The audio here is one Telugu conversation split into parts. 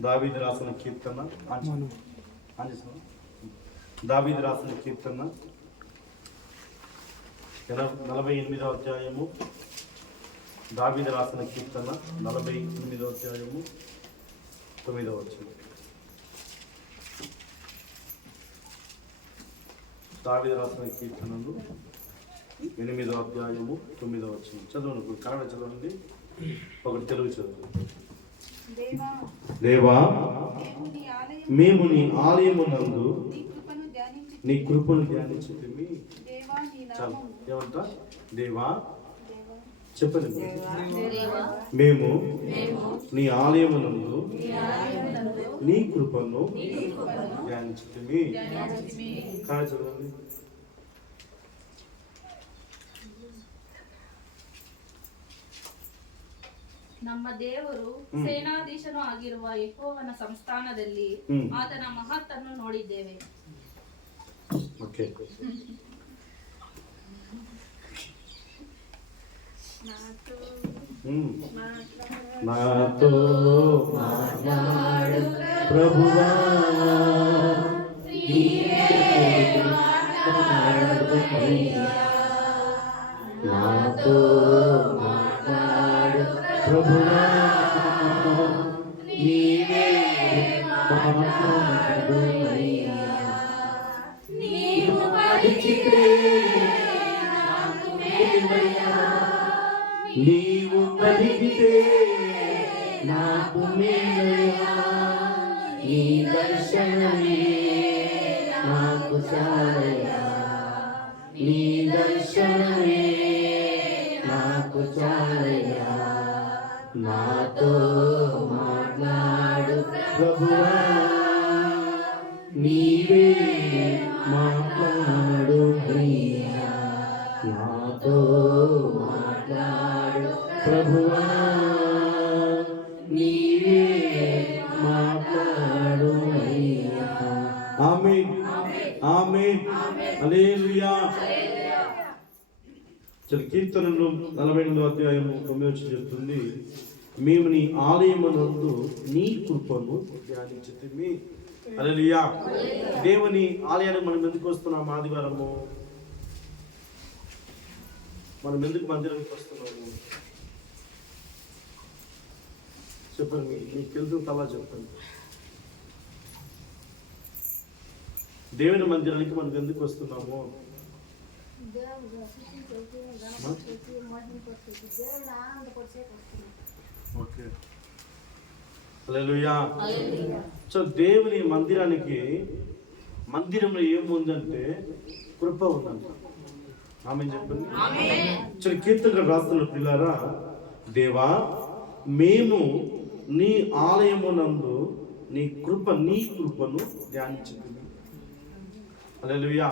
దావీదు రాసిన కీర్తన దావీదు రాసిన కీర్తన 48వ అధ్యాయము. దావీదు రాసిన కీర్తన 48వ అధ్యాయము 9వ వచనం. దావీదు రాసిన కీర్తనలు 8వ అధ్యాయము 9వ వచనం. చదవండి, కన్నడ చదవండి, ఒకటి తెలుగు చదవండి. దేవా, మేము నీ ఆలయమునందు నీ కృపను ధ్యానించుతిమి. ఏమంట? దేవా చెప్పండి. మేము నీ ఆలయమునందు నీ కృపను ధ్యానించుతిమి. కానీ చదవండి. ನಮ್ಮ ದೇವರು ಸೇನಾಧೀಶನು ಆಗಿರುವ ಯೆಹೋವನ ಸಂಸ್ಥಾನದಲ್ಲಿ ಆತನ ಮಹತ್ತನ್ನು ನೋಡಿದ್ದೇವೆ. నాతో మాట్లాడు ప్రభువా, నాతో మాట్లాడు ప్రభువా, నీవే మాట్లాడు అయ్యా. నీవు పరిచితే నాకు మేలయ్యా, నీవు పలికితే నాకు మేలయ్యా. నీ దర్శనమే నాకు చాలయ్యా, నీ దర్శనమే నాకు చాలయ్యా. నాతో మాట్లాడు ప్రభువా, నీవే మాట్లాడు అయ్యా. నాతో మాట్లాడు ప్రభువా, నీవే మాట్లాడు అయ్యా. ఆమేన్, ఆమేన్, హల్లెలూయా. కీర్తనలు 48వ అధ్యాయము 9వ వచనం చెప్తుంది, మేము నీ ఆలయమునందు నీ కృపను ధ్యానించుతిమి. హల్లెలూయా. దేవుని ఆలయానికి మనం ఎందుకు వస్తున్నాం? ఆదివారము మనం ఎందుకు మందిరానికి వస్తున్నాము? చెప్పండి, మీకు తెలుసు తలా చెప్పండి. దేవుని మందిరానికి మనం ఎందుకు వస్తున్నాము? ఓకే, హల్లెలూయా. సో దేవుని మందిరానికి, మందిరంలో ఏముందంటే కృప ఉందంట. ఆమె చెప్పండి. సో కీర్తన రాస్తున్న పిల్లారా, దేవా మేము నీ ఆలయమునందు నీ కృపను ధ్యానించుతుంది. హల్లెలూయా.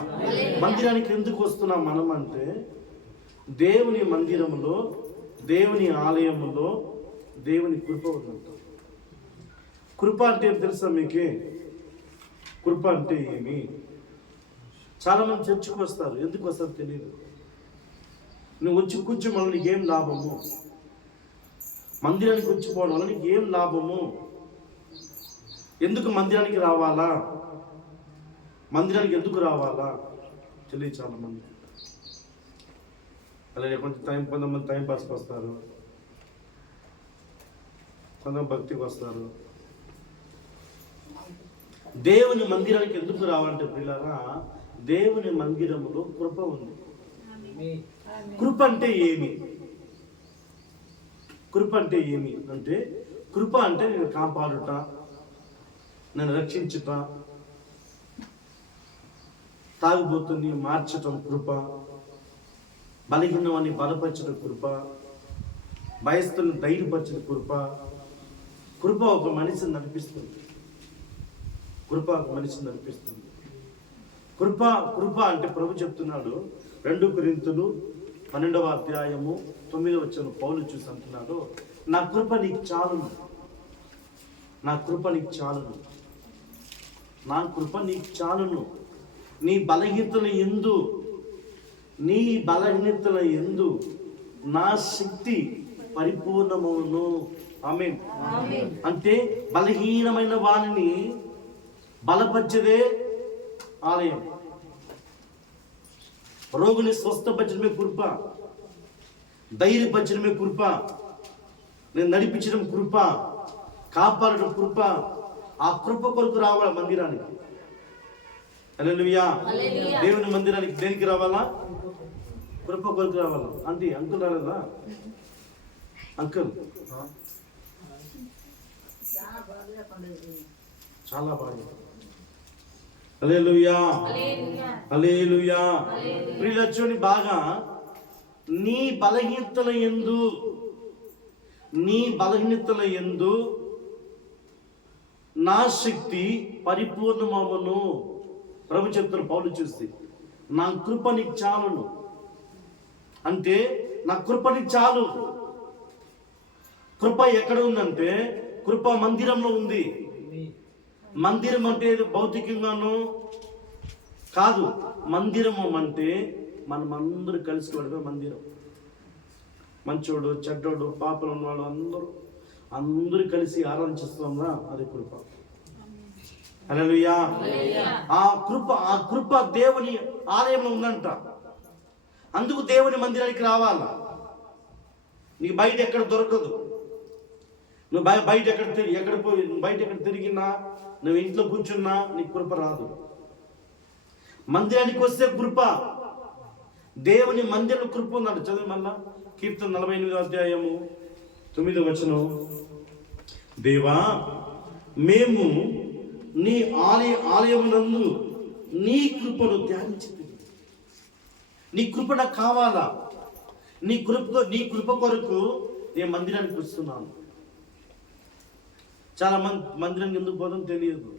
మందిరానికి ఎందుకు వస్తున్నాం మనం అంటే, దేవుని మందిరములో, దేవుని ఆలయములో దేవుని కృప ఉందంట. కృప అంటే ఏం తెలుసా మీకే? కృప అంటే ఏమి? చాలా మంది చర్చకు వస్తారు, ఎందుకు వస్తారు తెలియదు. నువ్వు వచ్చి కూర్చోవడం వల్ల నీకేం లాభము? మందిరానికి వచ్చిపోవడం వల్ల నీకు ఏం లాభము? ఎందుకు మందిరానికి రావాలా? మందిరానికి ఎందుకు రావాలా తెలియదు చాలా మంది. అలాగే కొంతమంది టైం పాస్కి వస్తారు, కొంతమంది భక్తికి వస్తారు. దేవుని మందిరానికి ఎందుకు రావాలంటే పిల్లరా, దేవుని మందిరములో కృప ఉంది. కృప అంటే ఏమి? కృప అంటే ఏమి అంటే, కృప అంటే నేను కాపాడుట, నన్ను రక్షించుట, తాగుబోతుని మార్చటం కృప, బలహీనవాన్ని బలపరచడం కృప, భయస్థులను ధైర్యపరచడం కృప. కృప ఒక మనిషిని నడిపిస్తుంది. కృప ఒక మనిషిని నడిపిస్తుంది. కృప కృప అంటే ప్రభు చెప్తున్నాడు. 2 కొరింథీయులు 12వ అధ్యాయము 9వ వచనం పౌలు చూసి అంటున్నాడు, నా కృప నీకు చాలును, నా కృప నీకు చాలును, నా కృప నీకు చాలును. నీ బలహీనతల యందు నా శక్తి పరిపూర్ణమును ఆమేన్. అంటే బలహీనమైన వారిని బలపరిచేదే ఆలయం. రోగుని స్వస్థపరచడమే కృప, ధైర్యపరచడమే కృప, నేను నడిపించడం కృప, కాపాడడం కృప. ఆ కృప కొరకు రావాలి మందిరానికి. హల్లెలూయా. దేవుని మందిరానికి దేనికి రావాలా? కృప కొరకు రావాలా. అంతే. అంకుల్ రాలేదా? అంకుల్ చాలా బాగా. హల్లెలూయా, హల్లెలూయా. ప్రియులచోని బాగా నీ బలహీనతల యందు నా శక్తి పరిపూర్ణమవును. ప్రభు చెప్తున్న పౌలు చూస్తే నా కృప నీకు చాలును. అంటే నా కృప నీకు చాలు. కృప ఎక్కడ ఉందంటే కృప మందిరంలో ఉంది. మందిరం అంటే భౌతికంగాను కాదు. మందిరం అంటే మనం అందరూ కలుసుకోవడమే మందిరం. మంచోడు, చెడ్డోడు, పాపలు ఉన్నవాడు అందరూ కలిసి ఆరాధిస్తున్నాంగా, అది కృప. హల్లెలూయా. ఆ కృప దేవుని ఆలయంలో ఉందంట. అందుకు దేవుని మందిరానికి రావాలా. నీకు బయట ఎక్కడ దొరకదు. నువ్వు బయట ఎక్కడ తిరిగినా, నువ్వు ఇంట్లో కూర్చున్నా నీకు కృప రాదు. మందిరానికి వస్తే కృప. దేవుని మందిరం కృప ఉందంట. చదువు మళ్ళా కీర్తన 48వ అధ్యాయము 9వ వచనం. దేవా, మేము నీ ఆలయమునందు నీ కృపను ధ్యానించింది. నీ కృప నాకు కావాలా. నీ కృప కొరకు నేను మందిరానికి వస్తున్నాను. చాలా మంది మందిరానికి ఎందుకు పోతాం తెలియదు,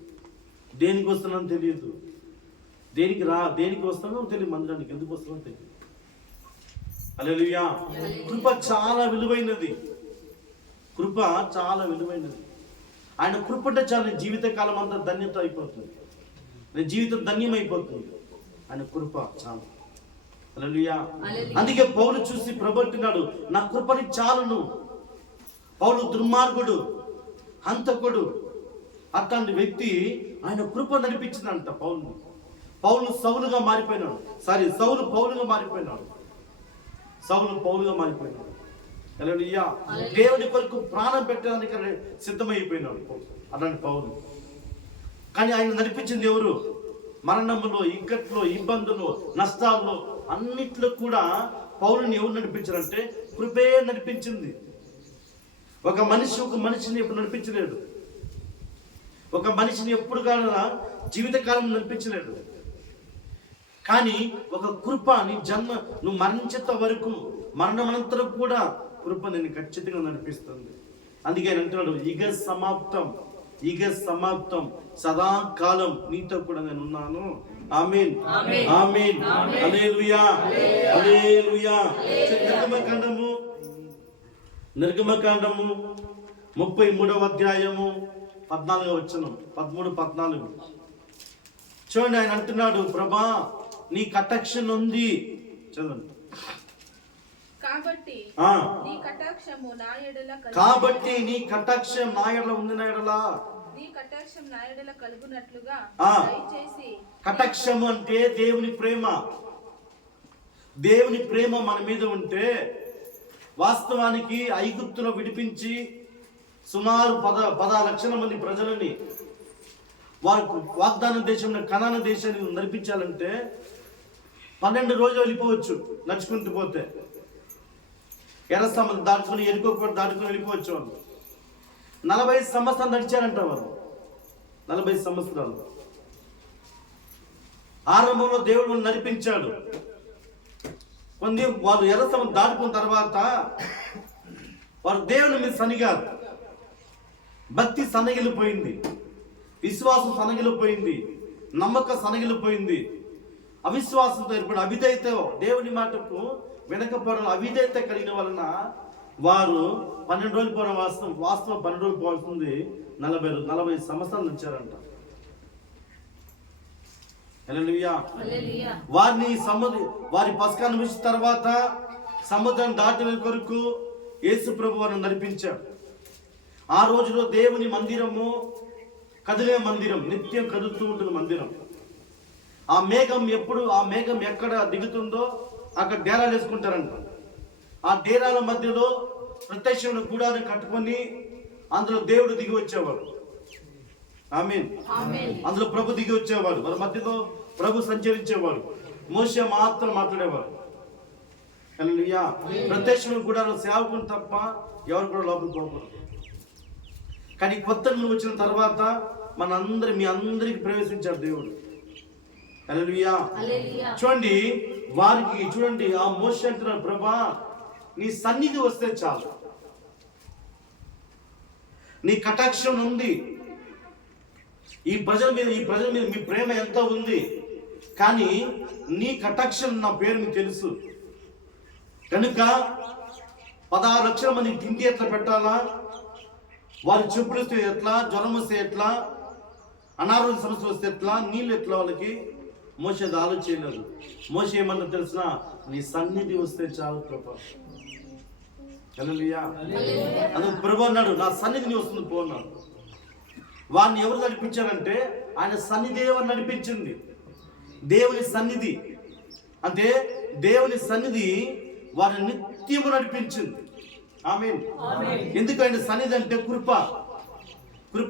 దేనికి వస్తున్నానో తెలియదు, దేనికి వస్తానో తెలియదు, మందిరానికి ఎందుకు వస్తానో తెలియదు. హల్లెలూయా. కృప చాలా విలువైనది. కృప చాలా విలువైనది. ఆయన కృప అంటే చాలా జీవితకాలం అంతా ధన్యత అయిపోతుంది. నేను జీవితం ధన్యం అయిపోతుంది. ఆయన కృప చాలా. హల్లెలూయా. అందుకే పౌలు చూసి ప్రభుత్తున్నాడు, నా కృపని చాలును. పౌలు దుర్మార్గుడు, హంతకుడు, అట్లాంటి వ్యక్తి ఆయన కృప నడిపించిందంట పౌలు సౌలుగా మారిపోయినాడు. సౌలు పౌలుగా మారిపోయినాడు. హల్లెలూయా. దేవుని కొరకు ప్రాణం పెట్టడానికి సిద్ధమైపోయినాడు అలాంటి పౌలు. కానీ ఆయన నడిపించింది ఎవరు? మరణములో, ఇక్కట్లో, ఇబ్బందులు, నష్టాల్లో, అన్నిట్లో కూడా పౌలుని ఎవరు నడిపించారంటే కృపే నడిపించింది. ఒక మనిషిని ఎప్పుడు నడిపించలేడు. ఒక మనిషిని ఎప్పుడు కాదా జీవితకాలం నడిపించలేడు. కానీ ఒక కృప నువ్వు మరణించేంత వరకు, మరణమనంతరం కూడా కృప నేను ఖచ్చితంగా నడిపిస్తుంది. అందుకే ఆయన అంటున్నాడు, ఇగ సమాప్తం సదాకాలం నీతో కూడా నేను ఉన్నాను. ఆమేన్, ఆమేన్, హల్లెలూయా, హల్లెలూయా. నిర్గమకాండము 33వ అధ్యాయము 14వ వచనం, 13-14. చూడండి, ఆయన అంటున్నాడు, ప్రభా నీ కటాక్షం ఉంది. చదవండి. కాబట్టి నీ కటాక్షం నా ఎడల ఉంది. నీ కటాక్షం నా ఎడల కలుగునట్లుగా దయచేసి. కటాక్షము అంటే దేవుని ప్రేమ. దేవుని ప్రేమ మన మీద ఉంటే, వాస్తవానికి ఐగుప్తులో విడిపించి సుమారు 10 లక్షల మంది ప్రజలని వారికి వాగ్దాన దేశంలో కనాన దేశాన్ని నడిపించాలంటే 12 రోజులు వెళ్ళిపోవచ్చు నడుచుకుంటూ పోతే. ఎర్ర సముద్రం దాటుకుని, ఎరుకోక దాటుకుని వెళ్ళిపోవచ్చు వాళ్ళు. 40 సంవత్సరాలు నడిచారంట వాళ్ళు. 40 సంవత్సరాలు. ఆరంభంలో దేవుడు నడిపించాడు. వాళ్ళు ఎర్ర సముద్రం దాటుకున్న తర్వాత వారు దేవుని మీద సనిగారు. భక్తి సనగిలిపోయింది, విశ్వాసం సనగిలిపోయింది, నమ్మకం సనగిలిపోయింది. అవిశ్వాసంతో ఏర్పడి అవిధేయత, దేవుని మాటకు వెనకపోవడం, అవిధేయత కలిగిన వలన వారు 12 రోజులు పోవడం వాస్తవం 12 రోజులు పోవాల్సింది 40 సంవత్సరాలు వచ్చారంట. హల్లెలూయా. వారి పస్కాన్ని ముగిసిన తర్వాత సముద్రం దాటిన కొరకు యేసు ప్రభు వారిని నడిపించాడు. ఆ రోజులో దేవుని మందిరము కదిలే మందిరం, నిత్యం కదులుతూ ఉంటుంది మందిరం. ఆ మేఘం ఎక్కడ దిగుతుందో అక్కడ డేరాలు వేసుకుంటారంట. ఆ డేరాల మధ్యలో ప్రత్యక్షమైన గుడాన్ని కట్టుకొని అందులో దేవుడు దిగి వచ్చేవాడు. ఆమేన్. అందులో ప్రభు దిగి వచ్చేవాడు. వారి మధ్యలో ప్రభు సంచరించేవాడు. మోషే మాత్రం మాట్లాడేవాడు. హల్లెలూయా. ప్రత్యక్షమైన గుడాలో సేవకుని తప్ప ఎవరు కూడా లోపలికి పోకూడదు. కానీ కొత్త నిబంధన వచ్చిన తర్వాత మీ అందరికి ప్రవేశించాడు దేవుడు. హల్లెలూయా. చూడండి, చూడండి ఆ మోషే అంటున్నాడు, ప్రభా నీ సన్నిధి వస్తే చాలు, నీ కటాక్షం ఉంది, ఈ ప్రజల మీద మీ ప్రేమ ఎంత ఉంది, కానీ నీ కటాక్షం నా పేరు మీకు తెలుసు కనుక 16 లక్షల మంది తిండి ఎట్లా పెట్టాలా, వారు చెప్పులు వస్తే ఎట్లా, జ్వరం వస్తే ఎట్లా, అనారోగ్య సమస్యలు వస్తే ఎట్లా, నీళ్ళు ఎట్లా, వాళ్ళకి మోషే అది ఆలోచించలేదు. మోషే ఏమన్నా తెలిసిన, నీ సన్నిధి వస్తే చాలు ప్రభా. హల్లెలూయా. అందుకు ప్రభు అన్నాడు, నా సన్నిధిని వస్తుంది పో అన్నాడు. వారిని ఎవరు నడిపించారంటే ఆయన సన్నిధి నడిపించింది. దేవుని సన్నిధి అంటే దేవుని సన్నిధి వారిని నిత్యము నడిపించింది. ఆమేన్. ఎందుకంటే సన్నిధి అంటే కృప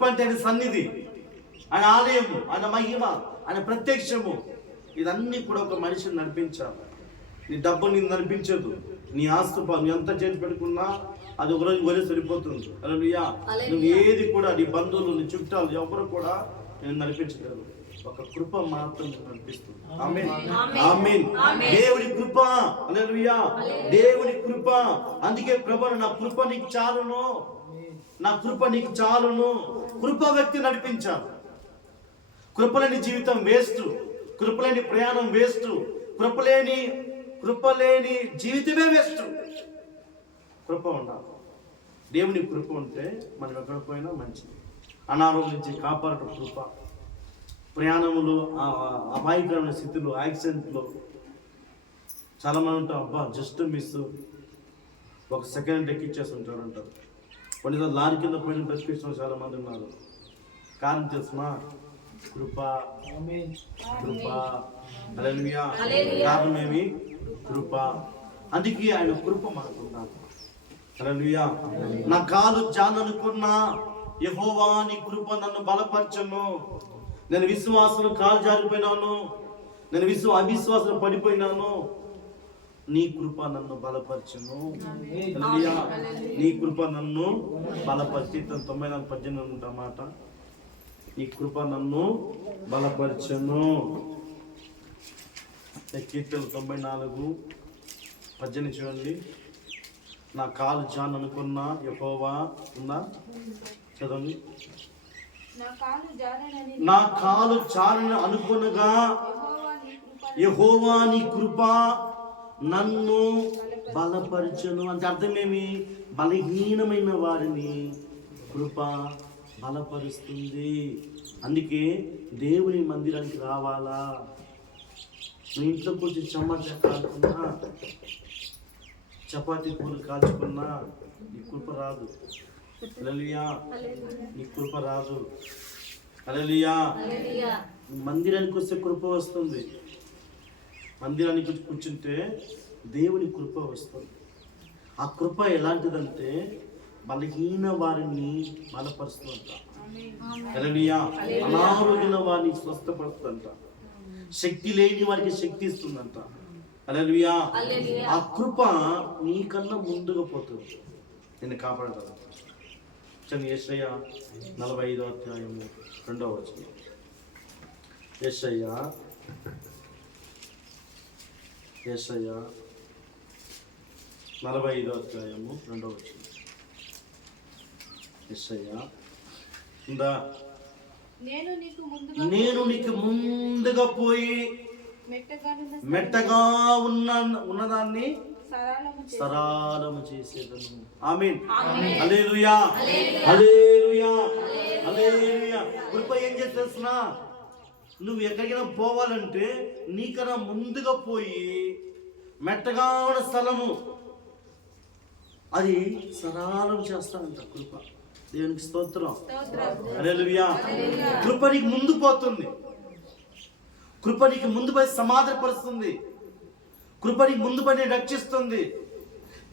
అంటే ఆయన సన్నిధి, ఆయన ఆలయము, ఆయన మహిమ, ఆయన ప్రత్యక్షము, ఇదన్నీ కూడా ఒక మనిషిని నడిపించాలి. నీ డబ్బు నిన్ను నడిపించదు, నీ ఆస్తు నువ్వు ఎంత చేసి పెట్టుకున్నా అది ఒకరోజు వదిలి సరిపోతుంది. హల్లెలూయా. నువ్వు ఏది కూడా నీ బంధువులు, నీ చుట్టాలు ఎవరు కూడా నేను నడిపించగలరు, ఒక కృప మాత్రం నడిపిస్తుంది. ఆమేన్. ఆమేన్. దేవుని కృప. హల్లెలూయా. దేవుని కృప. అందుకే ప్రభువు నా కృప నీకు చాలును, నా కృప నీకు చాలును. కృప వ్యక్తి నడిపించాలి. కృపలేని జీవితం వేస్ట్, కృపలేని ప్రయాణం వేస్ట్, కృపలేని జీవితమే వేస్ట్. కృప ఉండాలి. దేవుని కృప ఉంటే మనం ఎక్కడ పోయినా మంచిది. అనారోగ్యం నుంచి కాపాడటం కృప. ప్రయాణంలో అపాయకరమైన స్థితిలో, యాక్సిడెంట్లో చాలా మంది ఉంటారు, అబ్బా జస్ట్ మిస్, ఒక సెకండ్ ఎక్కిచ్చేస్తుంటారు అంటారు. కొన్నిసార్లు లారీ కింద పోయిన బ్రతికించిన చాలా మంది ఉన్నారు. కారణం తెలుసునా? కృప. కృప. హల్లెలూయా. కారణమేమి? కృప. అందుకే ఆయన కృప మనకున్నాడు. హల్లెలూయా. నా కాలు జాననుకున్నా యెహోవా నీ కృప నన్ను బలపరచును. నేను విశ్వాసం కాలు జారిపోయినాను, నేను అవిశ్వాసం పడిపోయినాను, నీ కృప నన్ను బలపరచును. హల్లెలూయా. నీ కృప నన్ను బలపరిచి 94:18 అన్నమాట. నీ కృప నన్ను బలపరచును. కీర్తన 94:18 చూడండి. నా కాలు జాన్ అనుకున్నా యెహోవా ఉందా? చదవండి. నా కాలు జారని అనుకునగా యెహోవా నీ కృప నన్ను బలపరచును. అంటే అర్థమేమి? బలహీనమైన వారిని కృప బలపరుస్తుంది. అందుకే దేవుని మందిరానికి రావాలా? నువ్వు ఇంట్లో కొంచెం చెమట కాల్చుకున్నా, చపాతీ కూరలు కాల్చుకున్నా నీ కృప రాదు. హల్లెలూయా. నీ కృప రాదు. హల్లెలూయా. మందిరానికి వస్తే కృప వస్తుంది. మందిరానికి కూర్చుంటే దేవుని కృప వస్తుంది. ఆ కృప ఎలాంటిదంటే బలహీన వారిని బలపరుస్తుందంట. హల్లెలూయా. అనారోగ్యమైన వారిని స్వస్థపరుస్తుందంట. శక్తి లేని వారికి శక్తి ఇస్తుందంట. హల్లెలూయా. ఆ కృప నీకన్నా ముందుగా పోతుంది, నేను కాపాడగలను. యెషయా 45:2 యెషయా 45:2 యెషయా ఉందా? నేను నీకు ముందుగా పోయి మెట్టగా ఉన్నదాన్ని సరళము చేసేదను. ఆమేన్. హల్లెలూయా. హల్లెలూయా. హల్లెలూయా. కృప ఏం చేసేస్తున్నా? నువ్వు ఎక్కడికైనా పోవాలంటే నీకన్నా ముందుగా పోయి మెట్టగా ఉన్న స్థలము అది సరళం చేస్తానంట. కృప దేవునికి స్తోత్రం. స్తోత్రం. హల్లెలూయా. కృప నీకు ముందు పోతుంది. కృప నీకు ముందు పోయి సమాధానపరుస్తుంది. కృప నీకు ముందు పోయి రక్షిస్తుంది.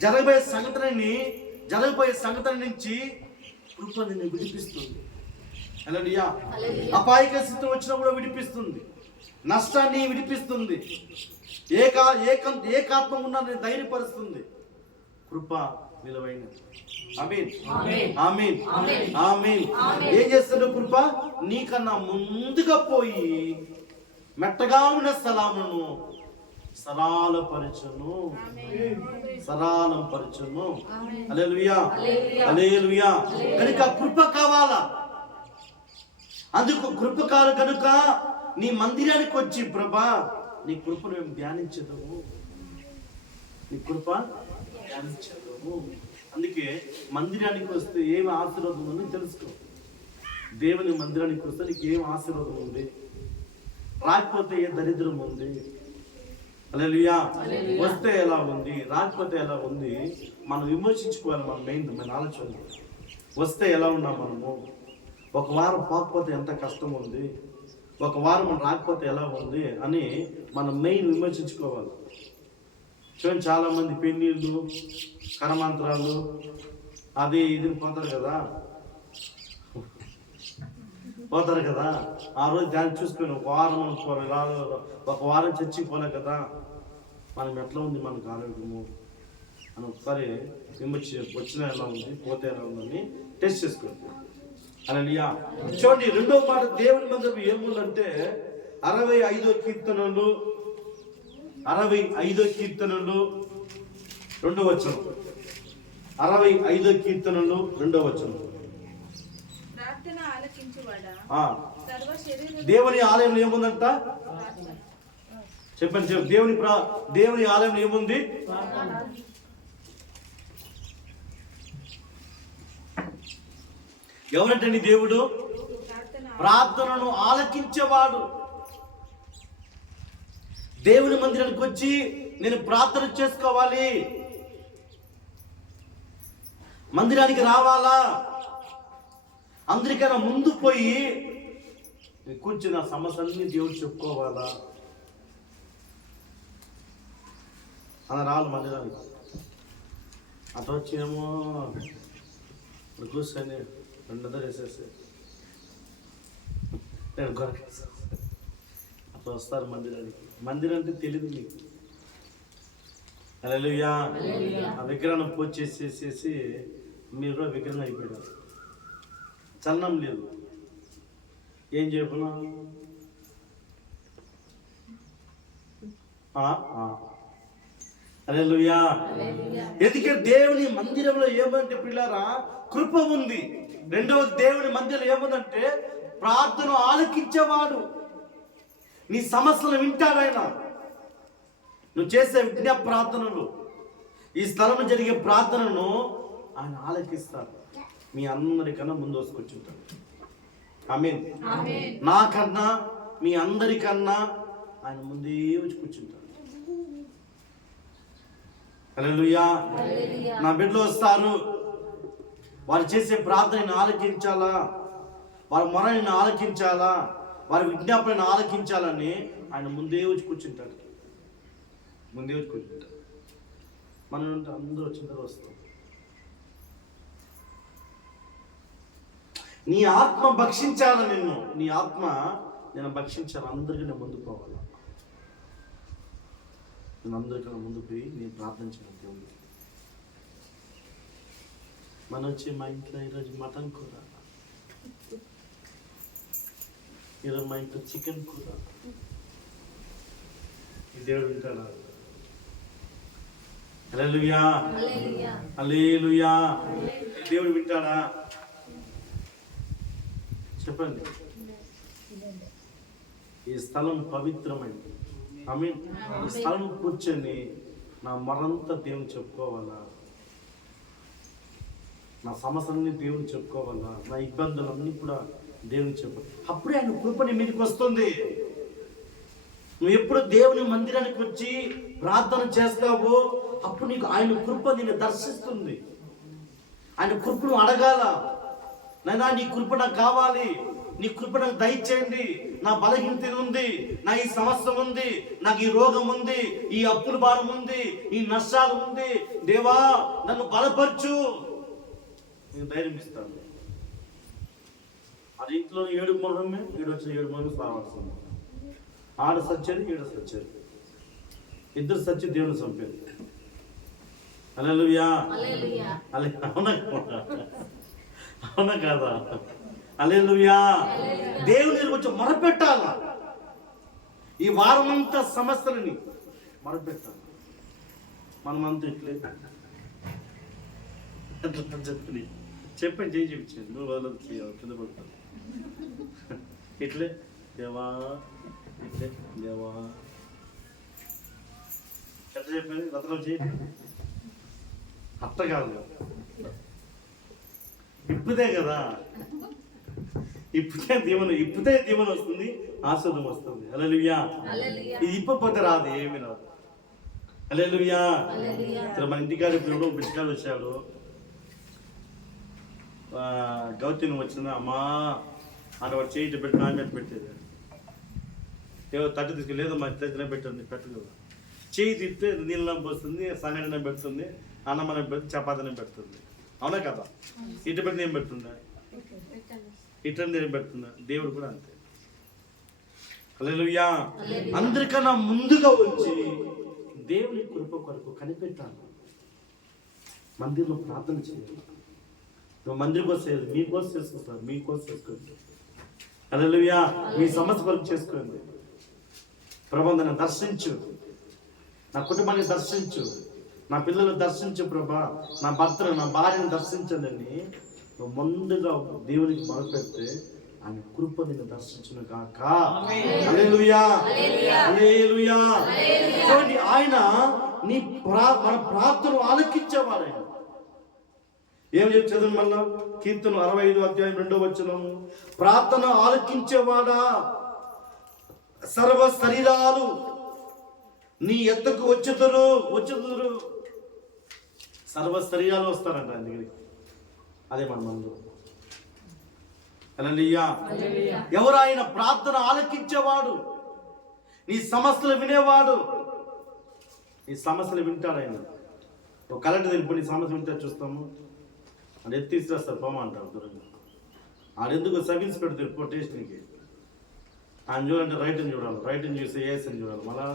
జరగబోయే సంఘటన నుంచి కృప నిన్ను విడిపిస్తుంది. హల్లెలూయా. అపాయక స్థితి వచ్చినప్పుడు విడిపిస్తుంది. నష్టాన్ని విడిపిస్తుంది. ఏకాత్మ ఉన్నా నేను ధైర్యపరుస్తుంది. కృప విలువైనది. ఆమేన్. ఆమేన్. ఆమేన్. ఏం చేస్తాడు కృప? నీకన్నా ముందుగా పోయి మెట్టగా ఉన్న స్థలమును సరళపరచును. హల్లెలూయా. హల్లెలూయా. కనుక కృప కావాలా? అందుకు కృప కాదు కనుక నీ మందిరానికి వచ్చి ప్రభా నీ కృపను మేము ధ్యానించదము. నీ కృప ధ్యానించదము. అందుకే మందిరానికి వస్తే ఏమి ఆశీర్వాదం ఉంది తెలుసుకో. దేవుని మందిరానికి వస్తే నీకు ఏం ఆశీర్వాదం ఉంది, రాకపోతే ఏ దరిద్రం ఉంది. హల్లెలూయా. వస్తే ఎలా ఉంది, రాకపోతే ఎలా ఉంది, మనం విమర్శించుకోవాలి. మన ఆలోచన వస్తే ఎలా ఉన్నాం మనము, ఒక వారం పోకపోతే ఎంత కష్టం ఉంది, ఒక వారం మనం రాకపోతే ఎలా ఉంది అని మనం మెయిన్ విమర్శించుకోవాలి. చూడండి, చాలా మంది పెళ్ళిళ్ళు, కరమంత్రాలు అది ఇది పోతారు కదా. ఆ రోజు దాన్ని చూసుకొని ఒక వారం ఒక వారం చచ్చిపోలే కదా, మనం ఎట్లా ఉంది మనకు ఆరోగ్యము అని ఒకసారి వచ్చిన ఎలా ఉంది, పోతే ఎలా ఉందని టెస్ట్ చేసుకోండి. హల్లెలూయా. చూడండి, రెండో మాట దేవుని మందిరం ఏముందంటే 65వ కీర్తనలు 2వ వచనం. 65వ కీర్తనలు 2వ వచనం. ప్రార్థన ఆలకించువాడా, దేవుని ఆలయంలో ఏముందంట? చెప్పండి. దేవుని ఆలయంలో ఏముంది? ఎవరంటే దేవుడు ప్రార్థనను ఆలకించేవాడు. దేవుని మందిరానికి వచ్చి నేను ప్రార్థన చేసుకోవాలి, మందిరానికి రావాలా, అందరికైనా ముందు పోయి కూర్చున్న సమస్యలన్నీ దేవుడు చెప్పుకోవాలా అని రావాలి మందిరానికి. అటు వచ్చేమో కూర్చొని 200 వేసేసి నేను అట్లా వస్తారు మందిరానికి. మందిరం అంటే తెలియదు మీకు. హల్లెలూయా. ఆ విగ్రహం పూజ చేసేసి మీరు విగ్రహం అయిపోయారు, చలనం లేదు. ఏం చెప్పనా? హల్లెలూయా. ఎందుకంటే దేవుని మందిరంలో ఏమంటే పిల్లారా కృప ఉంది. రెండవది దేవుని మందిరంలో ఏముందంటే ప్రార్థన ఆలకించేవాడు. నీ సమస్యలు వింటాడాయన. నువ్వు చేసే విజ్ఞాప ప్రార్థనలు, ఈ స్థలంలో జరిగే ప్రార్థనను ఆయన ఆలకిస్తాడు. మీ అందరికన్నా ముందు వచ్చుకుంటాడు. ఆమేన్. నాకన్నా మీ అందరికన్నా ఆయన ముందే వచ్చి కూర్చుంటాడు. హల్లెలూయా. నా బిడ్డలు వస్తారు, వారు చేసే ప్రార్థనను ఆలకించాలా, వారి మొరని ఆలకించాలా, వారి విజ్ఞాపనను ఆలకించాలని ఆయన ముందే వచ్చి కూర్చుంటాడు. మనం అందరూ వచ్చిన తర్వాత వస్తాం. నీ ఆత్మ భక్షించాల నిన్ను, నీ ఆత్మ నేను భక్షించాలి. అందరికీ నేను ముందు పోవాలా, నేను అందరికన్నా ముందు పోయి నేను ప్రార్థన చేయాలి. దేవుడు మన వచ్చి మా ఇంట్లో ఈరోజు మటన్ కూర, ఈరోజు మా ఇంట్లో చికెన్ కూర, దేవుడు వింటాడా? హల్లెలూయా. హల్లెలూయా. దేవుడు వింటాడా? చెప్పండి. ఈ స్థలం పవిత్రమైంది. ఆమేన్. ఈ స్థలం కూర్చొని నా మరంతా దేవుని చెప్పుకోవాలా, నా సమస్యలన్నీ దేవుని చెప్పుకోవాలా, నా ఇబ్బందులన్నీ కూడా దేవుని చెప్పాలి. అప్పుడే ఆయన కృప నీ మీదకి వస్తుంది. నువ్వు ఎప్పుడు దేవుని మందిరానికి వచ్చి ప్రార్థన చేస్తావో అప్పుడు నీకు ఆయన కృప నిన్ను దర్శిస్తుంది. ఆయన కృపను అడగాల, నైనా నీ కృప నాకు కావాలి, నీ కృప నాకు దయచేయండి. నా బలహీనత ఉంది, నా ఈ సమస్య ఉంది, నాకు ఈ రోగం ఉంది, ఈ అప్పుల భారం ఉంది, ఈ నష్టాలు ఉంది. దేవా నన్ను బలపరచు, నేను ధైర్యం ఇస్తాను. అది ఇంట్లో 7 మొహమే, 7 వచ్చిన 7 మొహమే సావాల్సింది. ఆడ సచ్చేది, ఈడ సచ్చేది, ఇద్దరు సచ్చి దేవుని చంపేది. హల్లెలూయా. అవునా కాదా? హల్లెలూయా. దేవుని కొంచెం మొరపెట్టాలా. ఈ వారమంతా సమస్యలని మొరపెట్టాలి. మనమంతా ఇట్లే చెప్పండి, చేయి చూపించండి. నువ్వు వదలదు చేయాలి, కింద పడతాను. ఇట్లే దేవా, ఇట్లే దేవా, ఎట్లా చెప్పండి, రత్నం చేయండి. అట్ట కాదు, ఇప్పుదే కదా, ఇప్పుడే దీవెన వస్తుంది, ఆశీర్వాదం వస్తుంది. హల్లెలూయా. ఇది ఇప్పపోతే రాదు, ఏమి రాదు. హల్లెలూయా. మన ఇంటికాడ ఇప్పుడు బిడ్డకాడు వచ్చాడు, గౌతమ్ వచ్చింది. అమ్మా అంటే వాడు చేయి పెట్టి నా మీద పెట్టేది, ఏవో తట్టు తీసుకెళ్ళి, లేదు మా ఇట్లా పెట్టండి, పెట్టదు. చేయి తిప్పితే నీళ్ళం పోస్తుంది, సంగడిన పెడుతుంది, అన్నమనం పెడుతుంది, చపాతీని పెడుతుంది. అవునా కదా? ఇటు పెట్టి ఏం పెడుతుందా, ఇటు ఏం పెడుతుందా? దేవుడు కూడా అంతే. హల్లెలూయా. అందరికన్నా ముందుగా వచ్చి దేవుని కృప కొరకు కనిపెట్టాలి. మందిరంలో ప్రార్థన చేయాలి. నువ్వు మందిరం కోసం మీకోసం చేసుకుంటారు, మీకోసం చేసుకోండి. హల్లెలూయా. మీ సమస్య కొరకు చేసుకోండి. ప్రభువా నన్ను దర్శించు, నా కుటుంబాన్ని దర్శించు, నా పిల్లలు దర్శించు ప్రభా, నా భర్తను నా భార్యను దర్శించండి. నువ్వు ముందుగా దేవునికి మొరపెడితే ఆయన కృప నిన్ను దర్శించును గాక. హల్లెలూయా. హల్లెలూయా. చూడండి, ఆయన మన ప్రార్థన ఆలకించేవాడు. ఆయన ఏం చదువు మళ్ళా, కీర్తన 65 అధ్యాయం 2వ వచనం, ప్రార్థన ఆలకించేవాడా, సర్వ శరీరాలు నీ ఎద్దకు వచ్చుదురు. సర్వ శరీరాలు వస్తారంట ఆయన దగ్గరికి. అదే మన మందు. హల్లెలూయా. ఎవరు ఆయన ప్రార్థన ఆలకించేవాడు, నీ సమస్యలు వినేవాడు. నీ సమస్యలు వింటాడు ఆయన. ఒక కలెక్టర్ వెళ్ళిపోయి నీ సమస్య వింటే చూస్తాము, అది ఎత్తి తీసుకొస్తారు పోమంటారు దూరంగా. ఆడెందుకు సబ్ ఇన్స్పెక్టర్ రిపోర్ట్ స్టేషన్కి ఆయన చూడాలంటే రైట్ని చూడాలి, రైట్ని చూసి ఏఎస్ని చూడాలి, మళ్ళీ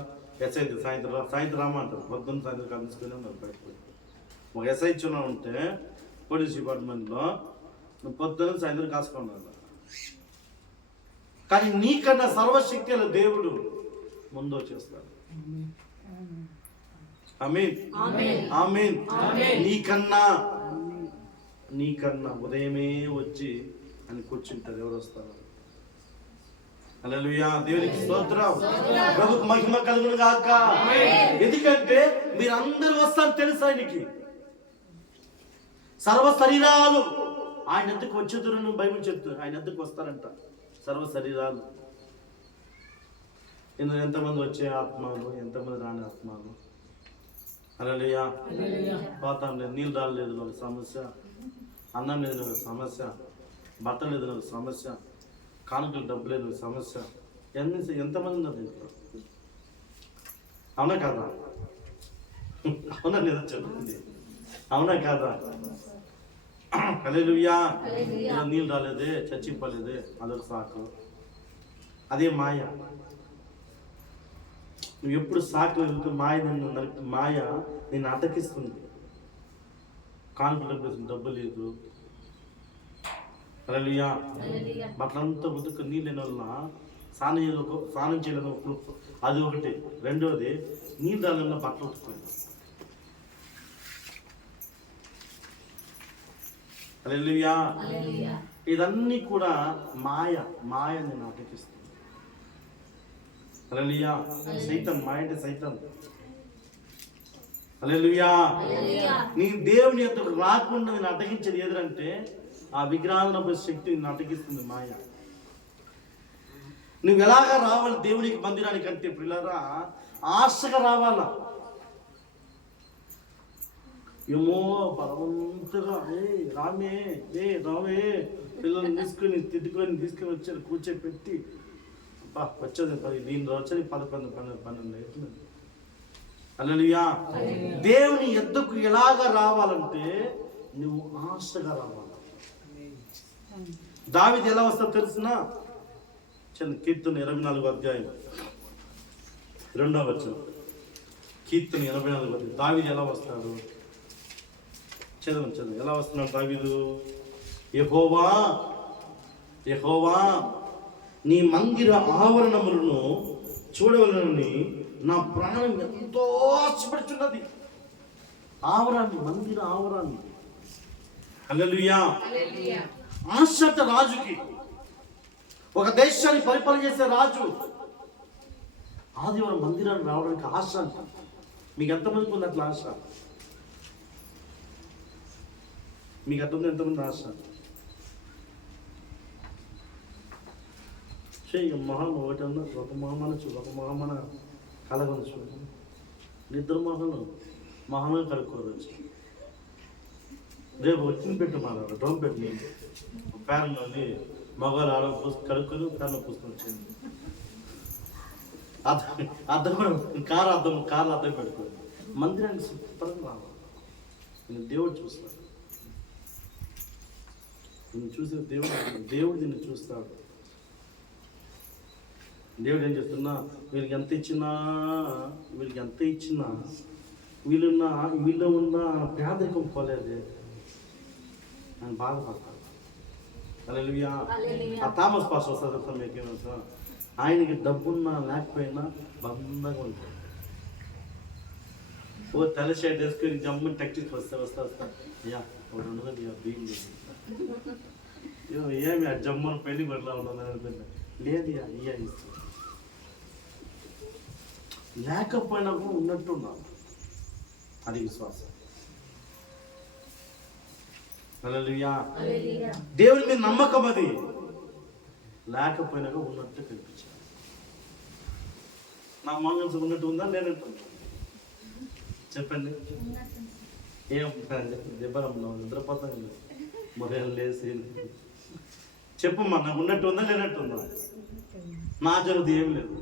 ఎస్ఐ సాయంత్రం రామంటారు. పొద్దున్న సాయంత్రం కలిసిపోయినా ఉన్నారు బయటకు. ఒక ఎస్ఐ చూడ ఉంటే పోలీస్ డిపార్ట్మెంట్లో పొద్దున్న సాయంత్రం కాసుకున్నారు. కానీ నీకన్నా సర్వశక్తి దేవుడు ముందు వచ్చేస్తాడు. ఆమేన్, ఆమేన్. నీకన్నా ఉదయమే వచ్చి అని కూర్చుంటారు. ఎవరు వస్తారు? హల్లెలూయా. దేవునికి స్తోత్రం. ప్రభువుకు మహిమ కలుగును గాక. ఎందుకంటే మీరందరూ వస్తారు తెలుసు ఆయనకి. సర్వ శరీరాలు ఆయన ఎద్దుకు వచ్చేదురు బైబిల్ చెప్తుంది. ఆయన ఎద్దుకు వస్తారంట సర్వ శరీరాలు. ఎంతమంది వచ్చే ఆత్మలు, ఎంతమంది రాని ఆత్మలు. హల్లెలూయా. పాతం లేదు, నీళ్ళు రాలేదు ఒక సమస్య, అన్నం లేదు ఒక సమస్య, బట్టలు లేదు ఒక సమస్య, కానుకలు డబ్బు లేదు ఒక సమస్య. ఎంతమంది ఉన్నారు దీంట్లో? అవునా కాదా? అవునా లేదా చెప్పండి, అవునా కాదా? హల్లెలూయా. నీళ్ళు రాలేదే, చచ్చిపోలేదే, అదొక సాకు. అదే మాయ. నువ్వు ఎప్పుడు సాకు వెళ్తూ మాయ నిన్ను అటకిస్తుంది. కానుక డబ్బు లేదు. హల్లెలూయా. బట్టలంతా ఉతుకు నీళ్ళు వల్ల స్నానం చేయలేదు, అది ఒకటి. రెండవది నీళ్ళు రాళ్ళ బట్టలు ఉతుక్కోండి. హల్లెలూయా. ఇదన్నీ కూడా మాయ నేను అటకిస్తుంది. హల్లెలూయా. సైతాన్, మాయ అంటే సైతాన్. హల్లెలూయా. నీ దేవుని యొక్క రాకుండా నేను అటగించేది ఏదంటే ఆ విగ్రహాలను శక్తి నిన్ను అటగిస్తుంది మాయ. నువ్వు ఎలాగా రావాలి దేవునికి మందిరానికి అంటే పిల్లరా, ఆశగా రావాలా. ఏమో బలవంతుగా రామే రావే పిల్లల్ని తీసుకొని వచ్చారు, కూర్చోపెట్టి వచ్చేది దీని వచ్చేది 11 అవుతుంది. హల్లెలూయా. దేవుని ఎద్దుకు ఎలాగా రావాలంటే నువ్వు ఆశగా రావాలి. దావీదు ఎలా వస్తాడో తెలిసిన కీర్తన 24వ అధ్యాయం 2వ వచనం. కీర్తన 24వ అధ్యాయం. దావీదు ఎలా వస్తాడు? చదవండి. ఎలా వస్తున్నాడు దావీదు? యెహోవా యెహోవా నీ మందిర ఆవరణములను చూడవలనని నా ప్రాణం ఎంతో ఆశపడుచున్నది. ఆవరాన్ని, మందిర ఆవరాన్ని. హల్లెలూయా. ఆశట రాజుకి, ఒక దేశాన్ని పరిపాలన చేసే రాజు ఆదివారం మందిరానికి రావడానికి ఆశ అంట. మీకు ఎంతమందికి ఉంది అట్లా ఆశ? మీకు అట్లా ఉంది ఎంతమంది ఆశ? మొహం ఒకటి అన్న ఒక మొహమ్మన చూడు, ఒక మొహమ్మన కలగను చూడు, నిద్ర మొహమే కడుక్కోవచ్చు. రేపు వచ్చిన పెట్టు మాట డ్రమ్ పెట్టి ఫ్యాన్లోని మగవారు ఆడ కడుక్కొని ఫ్యాన్లో పూసుకొని వచ్చింది. అర్థం కూడా కార్లు అర్థం పెట్టుకోండి. మందిరానికి సూపర్గా రావాలి. నేను దేవుడు చూస్తాడు, నేను చూసిన దేవుడు నిన్ను చూస్తాడు. దేవుడు ఏం చేస్తున్నా, వీళ్ళకి ఎంత ఇచ్చినా వీళ్ళు ఉన్న పేదరికం పోలేదే అని బాధపడతాడు. హల్లెలూయా. ఆ థామస్ పాస్ వస్తుంది మీకేమో, ఆయనకి డబ్బున్నా లేకపోయినా బంధంగా ఉంటాడు. ఓ తెల్ల షర్ట్ వేసుకొని జమ్మని టెక్టిక్ వస్తా అయ్యా ఒకటి ఉండదు బీమ్ ఏమి ఆ జమ్మని పెళ్లి కొట్లా ఉండదు లేదు అయ్యా ఇస్తా. లేకపోయినా కూడా ఉన్నట్టున్నాను, అది విశ్వాసం. హల్లెలూయా. దేవుని మీద నమ్మకం, అది లేకపోయినా కూడా ఉన్నట్టు కనిపించాలి. నా మంగళ ఉన్నట్టు ఉందా లేనట్టు చెప్పండి. ఏం దెబ్బరమ్మ నిద్రపోతాను మరి లేసి చెప్పమ్మా, నాకు ఉన్నట్టు ఉందా లేనట్టు ఉందా? నా జరుగుతుంది ఏం లేదు,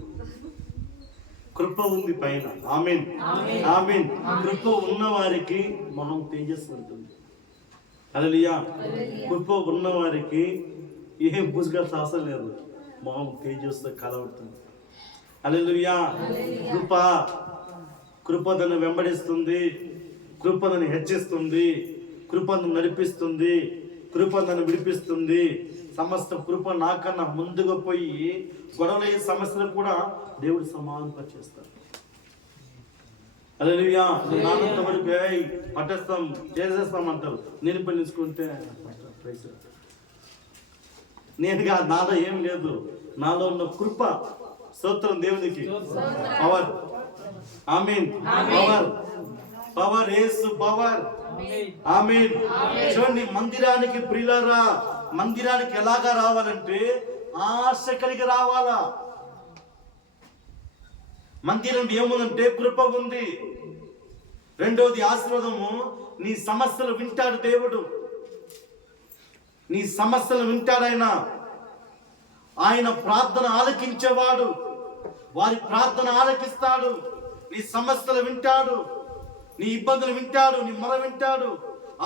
కృప ఉంది పైన. ఆమేన్ ఆమేన్. కృప ఉన్న వారికి మొహం తేజస్సు ఉంటుంది. హల్లెలూయా. కృప ఉన్న వారికి ఏం పుస్తకాలు అవసరం లేదు, మొహం తేజస్సు కలవుతుంది. హల్లెలూయా. కృప తను వెంబడిస్తుంది, కృప తను హెచ్చిస్తుంది, కృప తను నడిపిస్తుంది, కృప తను విడిపిస్తుంది. సమస్త కృప నాకన్నా ముందుగా పోయి గొడవలయ్యే సమస్యలు కూడా దేవుడు సమాధానపరిచేస్తాడు. హల్లెలూయా. నానంత వరకు పట్టేస్తాం చేసేస్తామంటారు, నేను పనిచుకుంటే నేను కాదు, నాలో ఏం లేదు, నాలో ఉన్న కృప. స్తోత్రం దేవునికి. పవర్. ఆమేన్. పవర్ యేసు పవర్. ఆమేన్. చూడండి, మందిరానికి ప్రియులారా, మందిరానికి ఎలాగా రావాలంటే ఆశ కలిగి రావాలా. మందిరం ఏముందంటే కృప ఉంది. రెండోది ఆశీర్వాదము, నీ సమస్యలు వింటాడు దేవుడు. నీ సమస్యలు వింటాడు ఆయన ప్రార్థన ఆలకించేవాడు. వారి ప్రార్థన ఆలకిస్తాడు. నీ సమస్యలు వింటాడు, నీ ఇబ్బందులు వింటాడు, నీ మొర వింటాడు.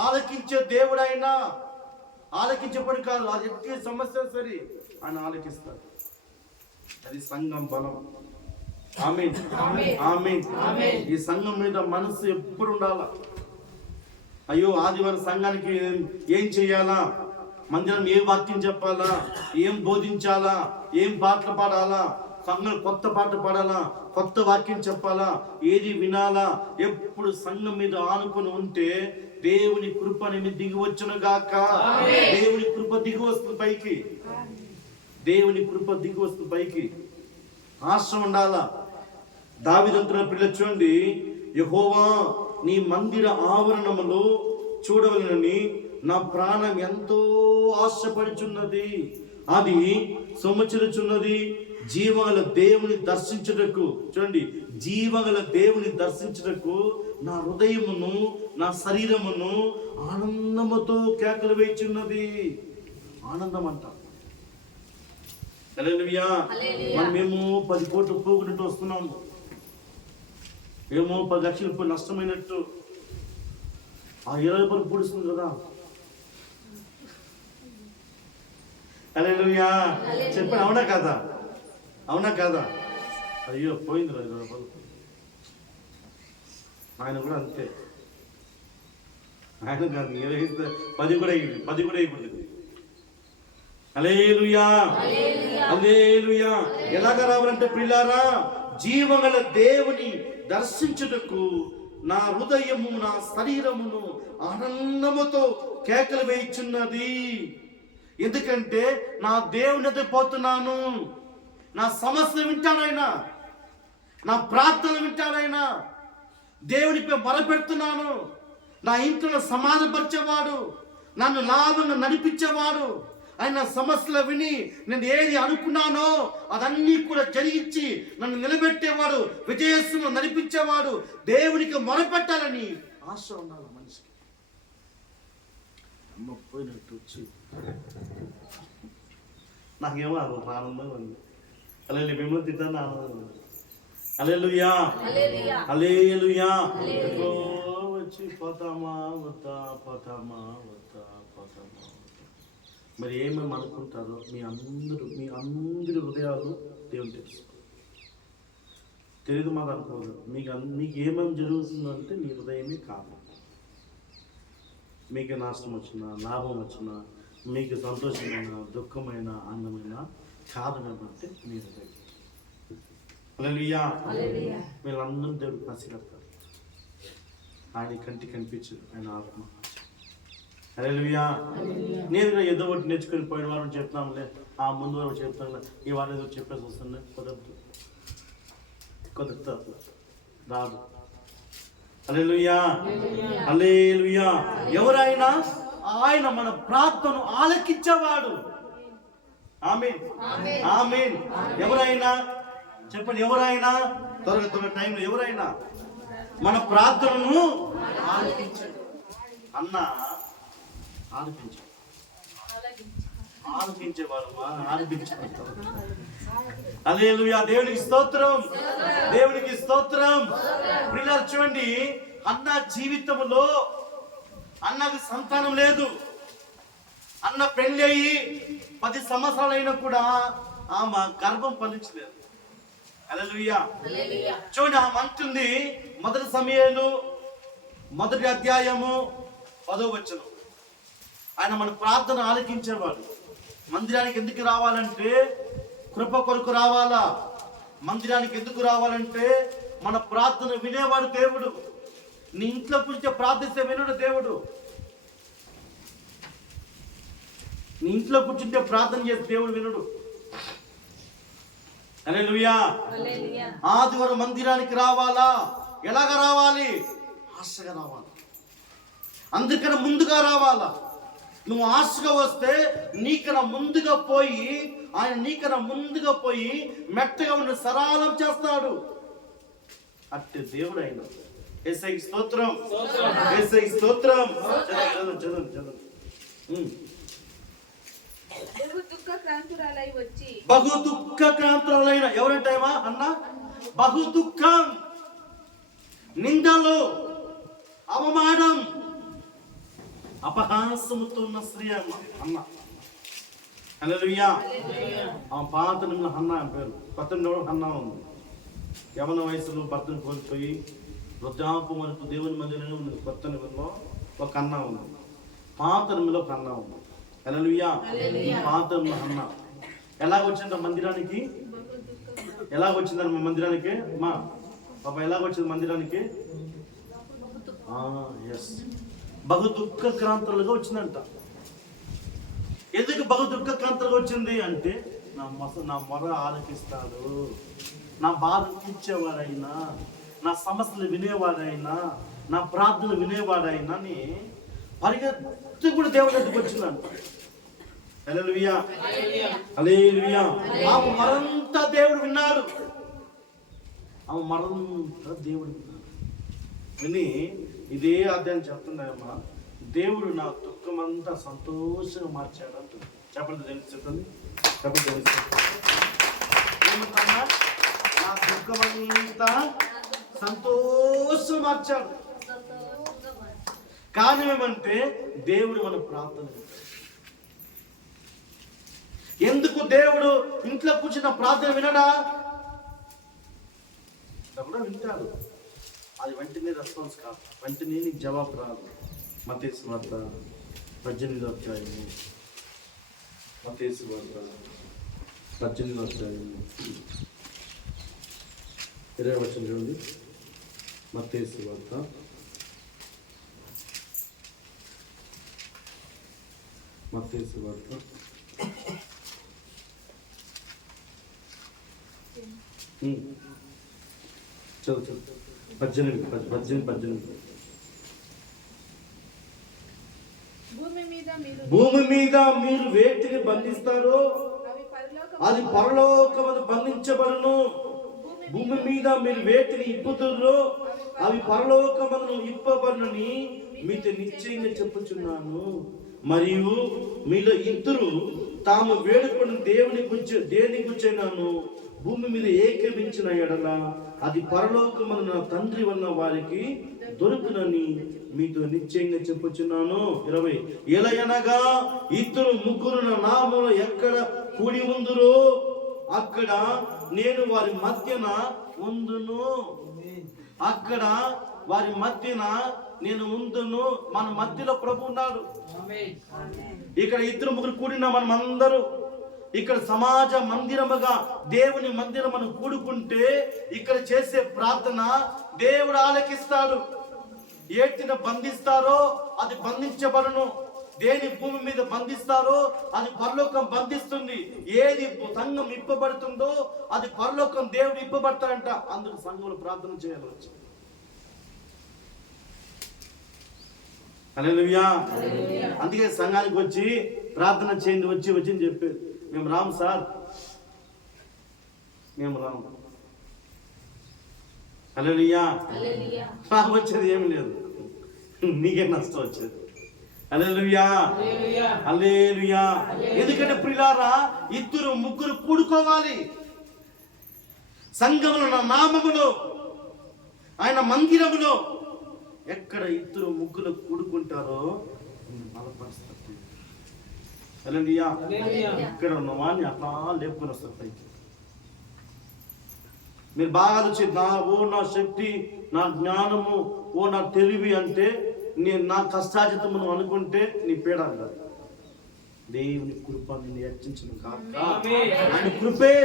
ఆలకించే దేవుడు ఆయన. ఆలకించేపడి కాదు, అది ఎట్టి సమస్య సరే ఆయన ఆలకిస్తాడు. అది సంఘం బలం. ఆమేన్ ఆమేన్. ఈ సంఘం మీద మనసు ఎప్పుడు ఉండాలా. అయ్యో ఆదివారం సంఘానికి ఏం చెయ్యాలా, మందిరం ఏ వాక్యం చెప్పాలా, ఏం బోధించాలా, ఏం పాటలు పాడాలా, సంఘం కొత్త పాట పాడాలా, కొత్త వాక్యం చెప్పాలా, ఏది వినాలా, ఎప్పుడు సంఘం మీద ఆనుకొని ఉంటే దేవుని కృప దిగి వచ్చును గాక. దేవుని కృప దిగి వస్తుంది పైకి, దేవుని కృప దిగి వస్తుంది పైకి. ఆశ ఉండాలా. దావీదంతున్న పిల్ల చూడండి, యెహోవా నీ మందిర ఆవరణములో చూడవలనని నా ప్రాణం ఎంతో ఆశపడుచున్నది. అది సొమచుచున్నది. జీవగల దేవుని దర్శించుటకు, చూడండి, జీవగల దేవుని దర్శించుటకు నా హృదయమును నా శరీరమును ఆనందముతో కేకలు వేయుచున్నది. ఆనందం అంట. హల్లెలూయా. మనమేమో 10 కోట్లు పోగొట్టు వస్తున్నాము, ఏమో 10 లక్షలు నష్టమైనట్టు. ఆ 20 రూపాయలు పూడుస్తుంది కదా. హల్లెలూయా. చెప్పండి, అవునా కాదా? అవునా కాదా? అయ్యో పోయింది 20 రూపాయలు. ఆయన కూడా అంతే. ఆయన కాదు 20 ఇస్తే 10 కూడా అయ్యింది, 10 కూడా అయిపోతుంది. హల్లెలూయా. హల్లెలూయా. ఎలాగ రావాలంటే ప్రియులారా, జీవగల దేవుని దర్శించుటకు నా హృదయము నా శరీరమును ఆనందముతో కేకలు వేయుచున్నది. ఎందుకంటే నా దేవుని ఎదుట పోతున్నాను. నా సమస్య వింటాడైనా, నా ప్రార్థన వింటాడైనా, దేవునిపై మొరపెడుతున్నాను. నా ఇంట్లో సమాధానపరిచేవాడు, నన్ను లాభంగా నడిపించేవాడు, ఆయన సమస్యలు విని నేను ఏది అనుకున్నానో అదన్నీ కూడా జరిగించి నన్ను నిలబెట్టేవాడు, విజయస్సును నడిపించేవాడు. దేవునికి మొరపెట్టాలని ఆశ ఉండాలి మనిషికి. అమ్మ పోయినట్టు వచ్చి నాకేమో అది ఆనందంగా ఉంది. అలా మిమ్మల్ని తిట్టాను, ఆనందంగా ఉంది. హల్లెలూయా. హల్లెలూయా. వచ్చి పోతామా వద్దా, పోతామా వద్దా, పోతామా. మరి ఏమేమి అనుకుంటారో మీ అందరి హృదయాలు దేవుని తెలుసు. తెలియదు మాకు అనుకోదు. మీకు ఏమేమి జరుగుతుందంటే మీ హృదయమే కాదు. మీకు నష్టం వచ్చినా లాభం వచ్చినా, మీకు సంతోషమైన దుఃఖమైన ఆనందమైన కారణం ఏమంటే మీ హృదయం. హల్లెలూయా. వీళ్ళందరూ దేవుడు పసిగడతారు. ఆయన కంటికి కనిపించదు, ఆయన ఆత్మ. హల్లెలూయా. నేను ఏదో ఒకటి నేర్చుకుని పోయిన వారం చెప్తాంలే, ఆ ముందు వారం చెప్తాను, ఈ వారం ఏదో చెప్పేసి వస్తుంది. కుదరదు, రాదు. హల్లెలూయా. హల్లెలూయా. ఎవరైనా ఆయన మన ప్రార్థనను ఆలకించేవాడు. ఆమేన్, ఆమేన్. ఎవరైనా చెప్పండి, ఎవరైనా త్వరగా టైంలో ఎవరైనా మన ప్రార్థనను అన్న ఆలకించేవాడు. హల్లెలూయా. దేవునికి స్తోత్రం, దేవునికి స్తోత్రం. ప్రియులారా చూడండి, అన్న జీవితంలో అన్నకు సంతానం లేదు. అన్న పెళ్లి అయ్యి 10 సంవత్సరాలైనా కూడా ఆమె గర్భం ఫలించలేదు. హల్లెలూయా. చూడండి, ఆమె అంటుంది, 1 సమూయేలు 1 అధ్యాయము 10వ వచనం. ఆయన మన ప్రార్థన ఆలకించేవాడు. మందిరానికి ఎందుకు రావాలంటే కృప కొరకు రావాలా. మందిరానికి ఎందుకు రావాలంటే మన ప్రార్థన వినేవాడు దేవుడు. నీ ఇంట్లో కూర్చొని ప్రార్థిస్తే వినడు దేవుడు. నీ ఇంట్లో కూర్చుంటే ప్రార్థన చేస్తే దేవుడు వినడు. హల్లెలూయా. ఆదివారం మందిరానికి రావాలా. ఎలాగ రావాలి? ఆశగా రావాలి. అందుకని ముందుగా రావాలా. నువ్వు ఆశగా వస్తే నీకన్నా ముందుగా పోయి, ఆయన నీకన్నా ముందుగా పోయి మెట్టగా ఉన్న సరళం చేస్తాడు. అట్టి దేవుడు ఆయన. యేసయ్యకి స్తోత్రం, యేసయ్యకి స్తోత్రం. చదవండి. బహు దుఃఖక్రాంతురాలైన ఎవరంటేమా అన్న, బహు దుఃఖం, నిందలు, అవమానం, అపహాసముతో ఉన్న స్త్రీ అన్న. హల్లెలూయా. ఆ పాత నిమిలో హన్న అని పేరు, కొత్త నిమిలో హన్న ఉంది. యవన వయసులో భర్తను కోల్పోయి వృద్ధాపు మనకు దేవుని మందిరంలో ఉంది. కొత్త నిమిలో ఒక అన్న ఉంది, పాత నిమిలో ఒక అన్న ఉంది. హల్లెలూయా. ఈ పాత నిమిలో అన్న ఎలాగొచ్చింది మందిరానికి? ఎలాగొచ్చిందని మందిరానికి? మా పాప ఎలాగొచ్చింది మందిరానికి? ఎస్, బహు దుఃఖక్రాంతులుగా వచ్చిందంట. ఎందుకు బహు దుఃఖక్రాంతులుగా వచ్చింది అంటే, నా మొర ఆలకిస్తాడు, నా బాధ తీర్చేవాడైనా, నా సమస్యలు వినేవాడైనా, నా ప్రార్థన వినేవాడైనా అని పరిగెత్తి కూడా దేవుడి దగ్గరికి వచ్చిందంట. హల్లెలూయా. హల్లెలూయా. ఆమె మరంతా దేవుడు విన్నాడు. ఆమె మరంతా దేవుడు విన్నాడు. విని ఇదే అధ్యాయం చెప్తున్నాయమ్మా, దేవుడు నా దుఃఖమంతా సంతోషంగా మార్చాడు అంటుంది. చెప్పండి తెలుస్తుంది, చెప్పండి తెలుస్తుంది. ఏమంటున్నా? నా దుఃఖమంతా సంతోషం మార్చాడు. కారణం ఏమంటే దేవుడు మన ప్రార్థన. ఎందుకు దేవుడు ఇంట్లో కూర్చున్న ప్రార్థన వినడా? కూడా వింటాడు, అది వెంటనే రెస్పాన్స్ కాదు, వెంటనే నీకు జవాబు రాదు. మత్తయి సువార్త 18వ అధ్యాయము, మత్తయి సువార్త 18వ అధ్యాయము 20వ వచనం చూడండి. మత్తయి సువార్త 18. భూమి మీద మీరు వేటిని బంధిస్తారో అది పరలోకమందు బంధించబడును. భూమి మీద మీరు వేటిని ఇప్పుతుర్రో అవి పరలోకమందు ఇప్పబడునని మీతో నిశ్చయంగా చెప్పుచున్నాను. మరియు మీలో ఇద్దరు తాము వేడుకొని దేని గురించినాను భూమి మీద ఏకీభించిన ఎడల అది పరలోకమందు నా తండ్రి వలన వారికి దొరుకునని మీతో నిశ్చయంగా చెప్పుచున్నాను. 20 ఎలయనగా ఇద్దరు ముగ్గురు నా నామములో ఎక్కడ కూడి ఉందురో అక్కడ నేను వారి మధ్యన ఉందును. అక్కడ వారి మధ్యన నేను ఉందును. మన మధ్యలో ప్రభు ఉన్నాడు. ఇక్కడ ఇద్దరు ముగ్గురు కూడిన మనం అందరూ ఇక్కడ సమాజ మందిరముగా దేవుని మందిరం మనం కూడుకుంటే ఇక్కడ చేసే ప్రార్థన దేవుడు ఆలకిస్తాడు. ఏటిన బంధిస్తారో అది బంధించబడును. దేని భూమి మీద బంధిస్తారో అది పరలోకం బంధిస్తుంది. ఏది సంఘం ఇప్పబడుతుందో అది పరలోకం దేవుడు ఇప్పబడతాడంట. అందుకు సంఘంలో ప్రార్థన చేయాలి. హల్లెలూయా. అందుకే సంఘానికి వచ్చి ప్రార్థన చేయండి, వచ్చి చెప్పేది. మేము రాము సార్, మేము రాము. హల్లెలూయా. వచ్చేది ఏమి లేదు, నీకే నష్టం వచ్చేది. హల్లెలూయా, హల్లెలూయా. ఎందుకంటే ప్రియులారా, ఇద్దరు ముగ్గురు కూడుకోవాలి సంఘములో, నా నామములో, ఆయన మందిరములో. ఎక్కడ ఇద్దరు ముగ్గురు కూడుకుంటారో బలపరుస్తారు. హల్లెలూయా. ఇక్కడ ఉన్న వాడిని అట్లా లేపుకొని వస్తారు పైకి. మీరు బాగా ఆలోచించి, నా శక్తి, నా జ్ఞానము, నా తెలివి అంటే నేను నా కష్టాజితమును అనుకుంటే నీ పీడాలి కాదు. దేవుని కృప నిన్ను హెచ్చించిన కాక ఆయన కృపే.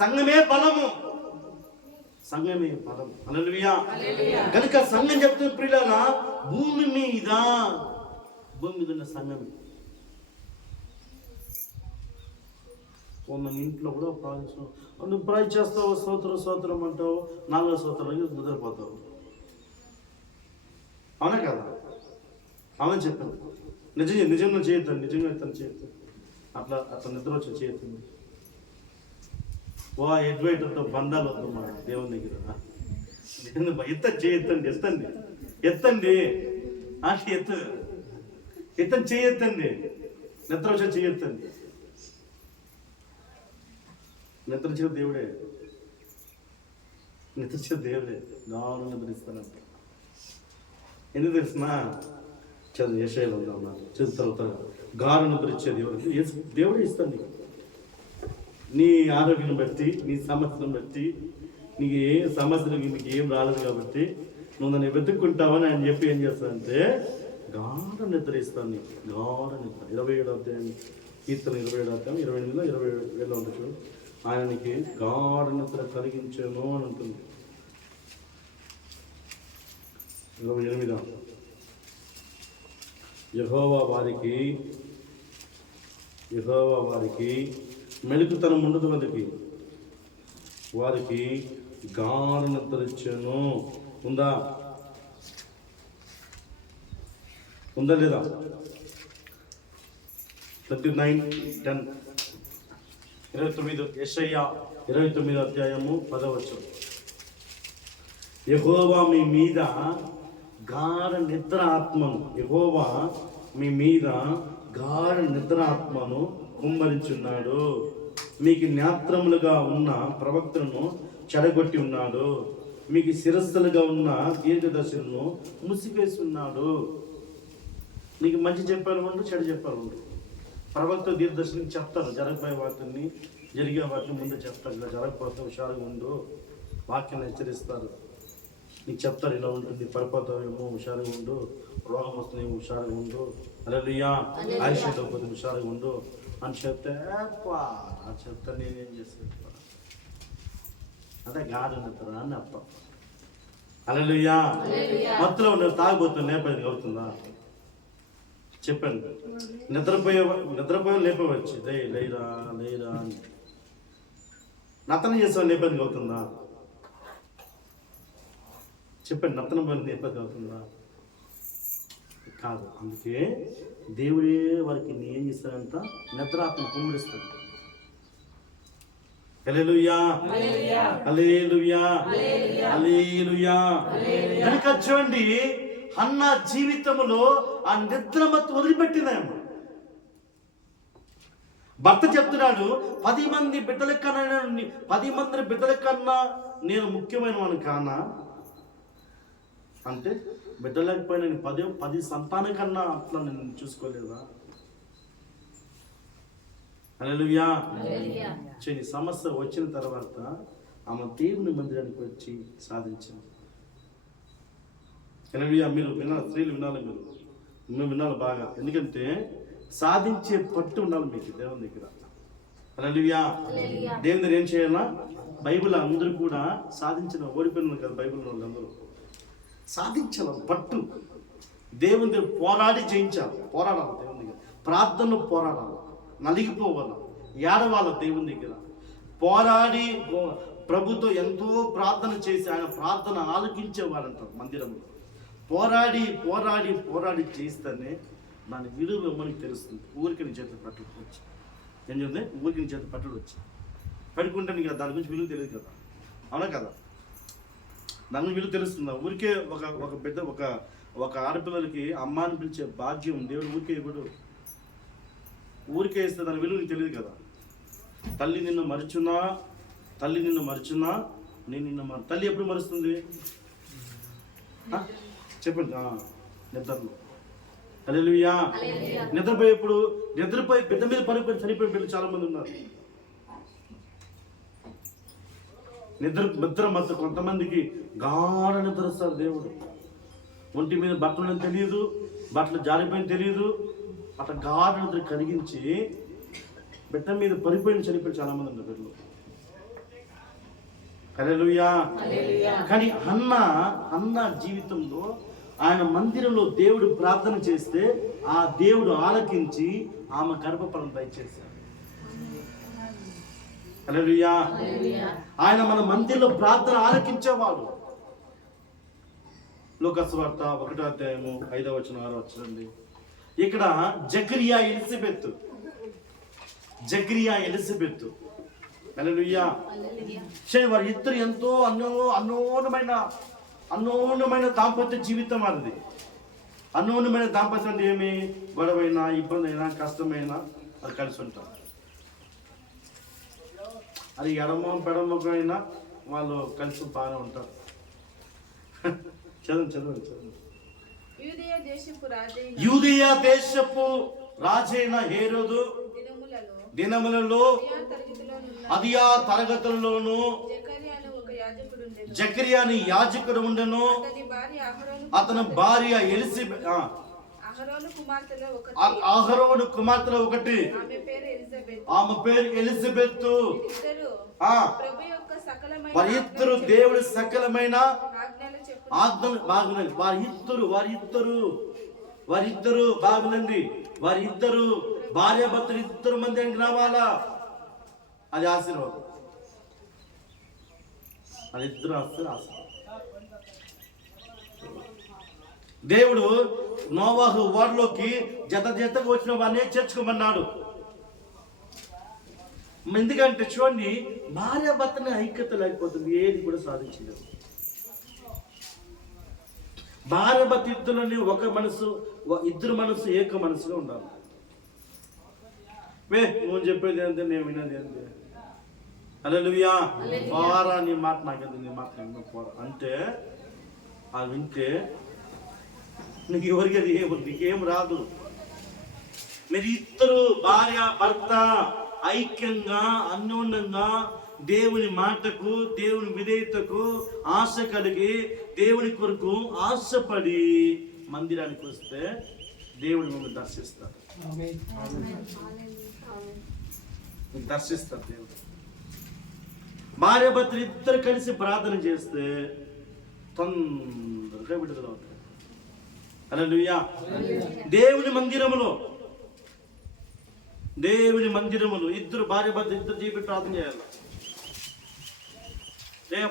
సంఘమే బలము, సంఘమే బలం. హల్లెలూయా. కనుక సంఘం చెప్తున్న ప్రియులారా, భూమి మీద ఉన్న సంఘమే. మన ఇంట్లో కూడా ప్రార్థిస్తావు, నువ్వు ప్రార్థన చేస్తావు, స్తోత్రం అంటావు, 4వ స్తోత్రానికి నిద్రపోతావు. అవునా కదా? అవునని చెప్పాను. నిజంగా చేయొద్దండి, నిజంగా ఇతను చేయొద్దు. అట్లా నిద్ర వచ్చి చేయొద్దండి. ఎడ్వైటర్తో బంధాలు వద్దు మా దేవుని దగ్గర. చేయొద్దండి, ఎత్తండి అంటే ఎత్తని చేయొద్దండి. నిద్ర వచ్చి చేయొద్దండి. నిద్రించిన దేవుడే గాను నిద్రిస్తానంట. ఎందుకు తెలిసిన? చదువు యెషయాలో ఉన్నారు, చదువుతారు. గాను నిద్రించే దేవుడే ఇస్తాను నీకు. నీ ఆరోగ్యం బట్టి, నీ సమస్యను బట్టి, నీకు ఏ సమస్యలు నీకు ఏం రాలేదు కాబట్టి నువ్వు నన్ను వెతుక్కుంటావని ఆయన చెప్పి ఏం చేస్తానంటే గాఢ నిద్ర ఇస్తాను నీకు. గాఢ నిద్ర. 27వ అధ్యాయం కీర్తన 27వ అధ్యాయం 28లో 27లో ఉంటుంది చూడు. ఆయనకి గాఢ నిద్ర కలిగించాను అని ఉంటుంది. 28 యెహోవా వారికి మెలుకుతనం ఉండదు, వారికి గాఢ నిద్ర ఇచ్చాను. ఉందా లేదా? 39:10 29 యెషయా 29వ అధ్యాయము 10వ వచనం. యెహోవా మీ మీద గాఢ నిద్ర ఆత్మను, యెహోవా మీ మీద గాఢ నిద్ర ఆత్మను కుమ్మరించున్నాడు. మీకు నేత్రములుగా ఉన్న ప్రవక్తలను చెడగొట్టి ఉన్నాడు. మీకు శిరస్సులుగా ఉన్న దీర్ఘదర్శులను ముసిపేసి ఉన్నాడు. నీకు మంచి చెప్పారు ఉండు, చెడు చెప్పారు ఉండు. ప్రవక్త దీర్ఘదర్శునికి చెప్తారు జరగబోయే వాటిని, జరిగే వాటిని ముందు చెప్తారు. ఇలా జరగకపోతే హుషారుగా ఉండు, వాక్యాన్ని హెచ్చరిస్తారు. నీకు చెప్తారు ఇలా ఉంటుంది, పడిపోతావేమో హుషారుగా ఉండు, రోగం వస్తుంది హుషారుగా ఉండు, హల్లెలూయా ఆయుష్ అయిపోతే హుషారుగా ఉండు అని చెప్తే చెప్తా నేనేం చేస్తాను. అదే గాఢ నిద్ర అని అర్థం. హల్లెలూయా. మత్తులో ఉన్న తాగిపోతున్నా లేపేది అవుతుందా? చెప్పండి. నిద్రపోయే లేపవచ్చు, లేరా లేరా అని. నత్తనం చేసావు లేపేది అవుతుందా? చెప్పండి. నత్తనం పోయిన లేపేది అవుతుందా? కాదు. అందుకే దేవుడే వారికి ఏం చేస్తాడంట, నిద్రాత్మ కుమ్మరిస్తాడు. హల్లెలూయా హల్లెలూయా హల్లెలూయా. కనుక చూడండి, హన్నా జీవితంలో ఆ నిద్రమత్తు వదిలిపెట్టిందేమో. భర్త చెప్తున్నాడు, 10 మంది బిడ్డల కన్నా నేను ముఖ్యమైన వాడిని కానా అంటే, బిడ్డలేకపోయినా నేను 10 సంతానం కన్నా అట్లా నేను చూసుకోలేదా? హల్లెలూయా. చూడండి, సమస్య వచ్చిన తర్వాత ఆమె దేవుని మందిరానికి వచ్చి సాధించింది. హల్లెలూయా. మీరు వినాలి, స్త్రీలు వినాలి, మీరు వినాలి బాగా. ఎందుకంటే సాధించే పట్టు ఉండాలి మీకు దేవుని దగ్గర. హల్లెలూయా. దేవుని దగ్గర ఏం చేయాలా? బైబిల్ అందరూ కూడా సాధించిన, ఓడిపోయిన కదా బైబిల్ వాళ్ళందరూ సాధించాలి. పట్టు దేవుని దగ్గర పోరాడి జయించాలి. పోరాడాలి దేవుని దగ్గర, ప్రార్థనలో పోరాడాలి, నలిగిపోవాలి, ఏడవాలి దేవుని దగ్గర. పోరాడి ప్రభుతో ఎంతో ప్రార్థన చేసి ఆయన ప్రార్థన ఆలకించేవారంటారు మందిరంలో. పోరాడి చేస్తేనే దాని విలువ మనకి తెలుస్తుంది. ఊరికి నీ చేతులు పట్టుడు వచ్చి ఏం చెప్తే, ఊరికి నీ చేతులు పట్టుడు వచ్చి పడుకుంటే నీకు దాని గురించి విలువ తెలియదు కదా, అవునా కదా? దాని గురించి విలువ తెలుస్తుందా? ఊరికే ఒక పెద్ద ఒక ఆడపిల్లలకి అమ్మ అని పిలిచే భాగ్యం దేవుడు ఊరికే ఇవ్వడు. ఊరికే ఇస్తే దాని విలువ నీకు తెలియదు కదా. తల్లి నిన్ను మరుచున్నా నేను నిన్న తల్లి ఎప్పుడు మరుస్తుంది? చెప్పండి. నిద్రలో. హల్లెలూయా. నిద్రపోయి బిడ్డ మీద పడిపోయి చనిపోయిన బిడ్డలు చాలా మంది ఉన్నారు. నిద్ర మధ్య కొంతమందికి గాఢ నిద్ర వస్తారు. దేవుడు ఒంటి మీద బట్టలు తెలియదు, బట్టలు జారిపోయిన తెలియదు, అట్లా గాఢ నిద్ర కలిగించి బిడ్డ మీద పడిపోయిన చనిపోయిన చాలా మంది ఉన్నారు బిడ్డలు. హల్లెలూయా. కానీ అన్న జీవితంలో ఆయన మందిరంలో దేవుడు ప్రార్థన చేస్తే ఆ దేవుడు ఆలకించి ఆమె గర్భఫలం దయచేశాడు. హల్లెలూయా. ఆయన మన మందిరంలో ప్రార్థన ఆలకించేవాడు. లూకాసు వార్త 1వ అధ్యాయము 5వ వచనం 6వ వచనం. ఇక్కడ జకరియా ఎలిజబెత్ హల్లెలూయా. వారి ఇద్దరు ఎంతో అన్యోన్యమైన దాంపత్య జీవితం వారిది. అన్యోన్యమైన దాంపత్యం అంటే ఏమి? గొడవైనా, ఇబ్బంది అయినా, కష్టమైనా అది కలిసి ఉంటారు. అది పెడమకైనా వాళ్ళు కలిసి బాగానే ఉంటారు. చదవండి. యూదయ దేశపు రాజైన హేరోదు దినములలో అదియా తరగతుల్లోను జకర్యాని యాజకుడు ఉండెను. అతని భార్య ఎలిజబెత్, అహరోను కుమార్తెలో ఒకటి, ఆమె పేరు ఎలిజబెత్. వారిద్దరు దేవుడి సకలమైన ఆజ్ఞలు బాగునండి. వారిద్దరు బాగునండి. వారిద్దరు భార్యాభర్తలు 2 మంది అని రావాలా? అది ఆశీర్వాదం. వాళ్ళిద్దరు ఆశీర్వాదం. దేవుడు నోవాహు ఓడలోకి జతగా వచ్చిన వాడిని చేర్చుకోమన్నాడు. ఎందుకంటే చూడండి, భార్యాభర్తని ఐక్యత లేకపోతుంది, ఏది కూడా సాధించలేదు. భార్య భర్త ఇద్దరుని ఇద్దరు మనసు ఏక మనసుగా ఉండాలి. నువ్వు చెప్పేది ఏంటి, నేను వినేది ఏంటి, హల్లెలూయా, పోరా నీ మాట నాకేంది, నీ మాట నాకు పోరా అంటే అది వింటే నీకు ఎవరికి అది నీకేం రాదు. మీరు ఇద్దరు భార్య భర్త ఐక్యంగా అన్యోన్యంగా దేవుని మాటకు దేవుని విధేయతకు ఆశ కలిగి దేవుని కొరకు ఆశపడి మందిరానికి వస్తే దేవుడు మిమ్మల్ని దర్శిస్తాడు. దర్శిస్తాడు దేవుడు. భార్య భర్తలు ఇద్దరు కలిసి ప్రార్థన చేస్తే తొందరగా విడుదల అవుతాయి. హల్లెలూయా. దేవుని మందిరములు ఇద్దరు భార్య భర్త ఇద్దరు చేపి ప్రార్థన చేయాలి.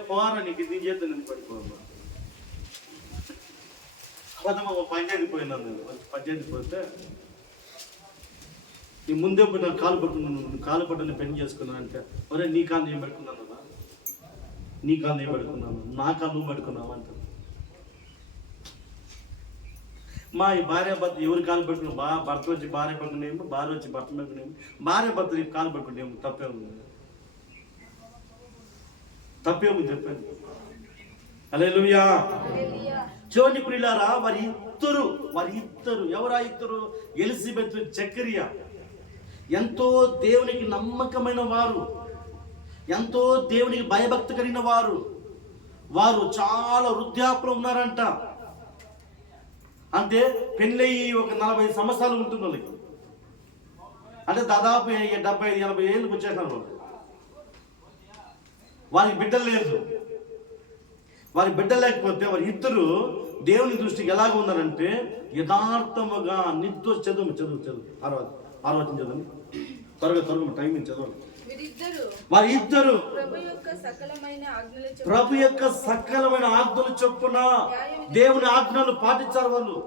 పోరా నీకు నీ చేత నేను పడిపోవాలి. పంచాయతీ పోయినాను నేను. పంచాయతీ పోతే నీ ముందే పోయి నాకు కాలు పట్టుని పెళ్లి చేసుకున్నాను అంటే, ఒరే నీ కాలు నేను పెట్టుకున్నాను కదా, నీ కాలు నేను పెట్టుకున్నాను, నా కాలు నువ్వు పెట్టుకున్నావు అంటారు. మా ఈ భార్య భర్త ఎవరి కాలు పెట్టుకున్నాం, భర్త వచ్చి భార్య పట్టుకునేమో, భార్య వచ్చి భర్త పెట్టుకునేమో, భార్య భర్త కాలు పెట్టుకునేమో తప్పేముంది, తప్పేముంది చెప్పండి. హల్లెలూయా. చూడండి ప్రియులారా, వారి ఇద్దరు ఎవరా ఇద్దరు? ఎలిజబెత్, జకరియా ఎంతో దేవునికి నమ్మకమైన వారు, ఎంతో దేవునికి భయభక్తి కలిగిన వారు. వారు చాలా వృద్ధాప్యం ఉన్నారంట. అంటే పెళ్ళయి ఒక 40 సంవత్సరాలు ఉంటుంది వాళ్ళకి. అంటే దాదాపు 70-80 ఏళ్ళకి వచ్చేసారు వాళ్ళు. వారికి బిడ్డలు లేదు. వారి బిడ్డ లేకపోతే వారి ఇద్దరు దేవుని దృష్టికి ఎలాగ ఉన్నారంటే యథార్థముగా నిర్దోష చదువు 6 చదువు త్వరగా టైం చదవాలి. వారి ఇద్దరు ప్రభు యొక్క సకలమైన ఆజ్ఞలు చొప్పున దేవుని ఆజ్ఞలు పాటించారు. వాళ్ళు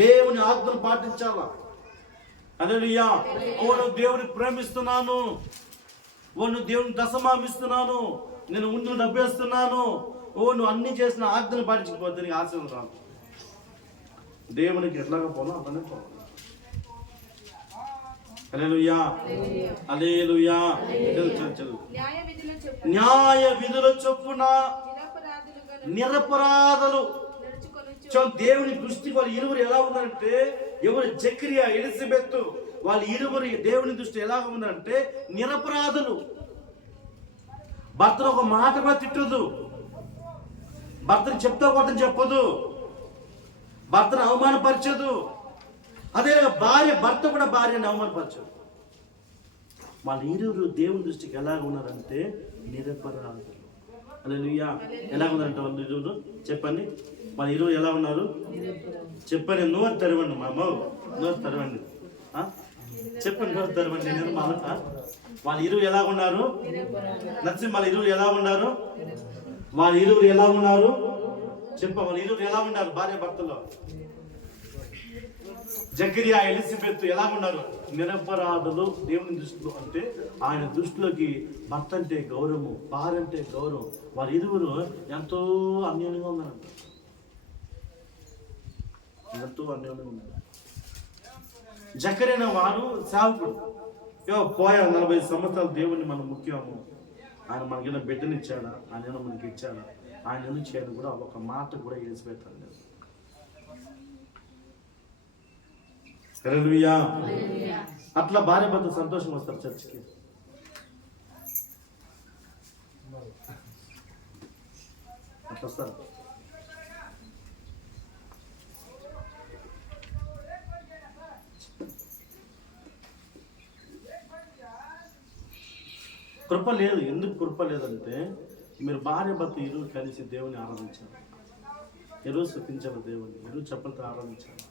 దేవుని ఆజ్ఞలు పాటించాలా. హల్లెలూయా. నువ్వు దేవుని ప్రేమిస్తున్నాను, నువ్వు దేవుని దశమామిస్తున్నాను, నేను ముందు డబ్బేస్తున్నాను, నువ్వు అన్ని చేసిన ఆజ్ఞలు పాటించకపోతే నీకు ఆశీర్వాదం రాదు. దేవునికి ఎట్లాగా పోనా అతనే పోవాలి. హల్లెలూయా, హల్లెలూయా. చదువు. న్యాయ విధుల చొప్పున నిరపరాధులు. దేవుని దృష్టి వాళ్ళు ఇరువురు ఎలా ఉందంటే, ఎవరు జకరియా, ఎలిజబెత్, వాళ్ళు ఇరువురు దేవుని దృష్టి ఎలా ఉందంటే నిరపరాధులు. భర్తను ఒక మాట కూడా తిట్టదు, భర్తను చెప్తా కొట్టని చెప్పదు, భర్తను అవమానపరచదు. అదే భర్త కూడా భార్యని అవమానపరచదు. వాళ్ళ ఇరువురు దేవుని దృష్టికి ఎలాగ ఉన్నారంటే నిరపరాధులు. హల్లెలూయా. ఎలాగ ఉన్నారంటే వాళ్ళు ఇరువురు చెప్పండి. వాళ్ళ ఇరువురు ఎలా ఉన్నారు చెప్పండి. నోరు తెరవండి మా అమ్మ, నోరు తెరవండి చెప్పండి, నోరు తెరవండి. నేను మా వాళ్ళ ఇరువురు ఎలా ఉన్నారు? నచ్చింది. వాళ్ళ ఇరువురు ఎలా ఉన్నారు? వాళ్ళ ఇరువురు ఎలా ఉన్నారు వాళ్ళ ఇరువురు ఎలా ఉన్నారు? భార్య భర్తలో జకరియా, ఎలిజబెత్ ఎలా ఉన్నారు? నిరపరాధులు దేవుని దృష్టిలో. అంటే ఆయన దృష్టిలోకి భర్త అంటే గౌరవము, భార్య అంటే గౌరవం. వాళ్ళ ఇరువురు ఎంతో అన్యోన్యంగా ఉన్నారంట, ఎంతో అన్యోన్యంగా ఉన్నారు. జకరియా వారు సేవకుడు. పోయా 40 సంవత్సరాలు దేవుణ్ణి మనం ముఖ్యము. ఆయన మనకైనా బిడ్డనిచ్చాడా, ఆయన మనకి ఇచ్చాడా, ఆయన నుంచి ఆయన కూడా ఒక మాట కూడా వేసిపెట్టాలి. హల్లెలూయా. అట్లా భార్య భర్త సంతోషం వస్తారు చర్చికి. అట్లా వస్తారు. కృప లేదు. ఎందుకు కృప లేదంటే మీరు భార్య భర్త ఇరువురు కలిసి దేవుని ఆరాధించారు, ఇరువురు స్తుతించారు దేవుని, ఇరువురు చెప్పలతో ఆరాధించారు.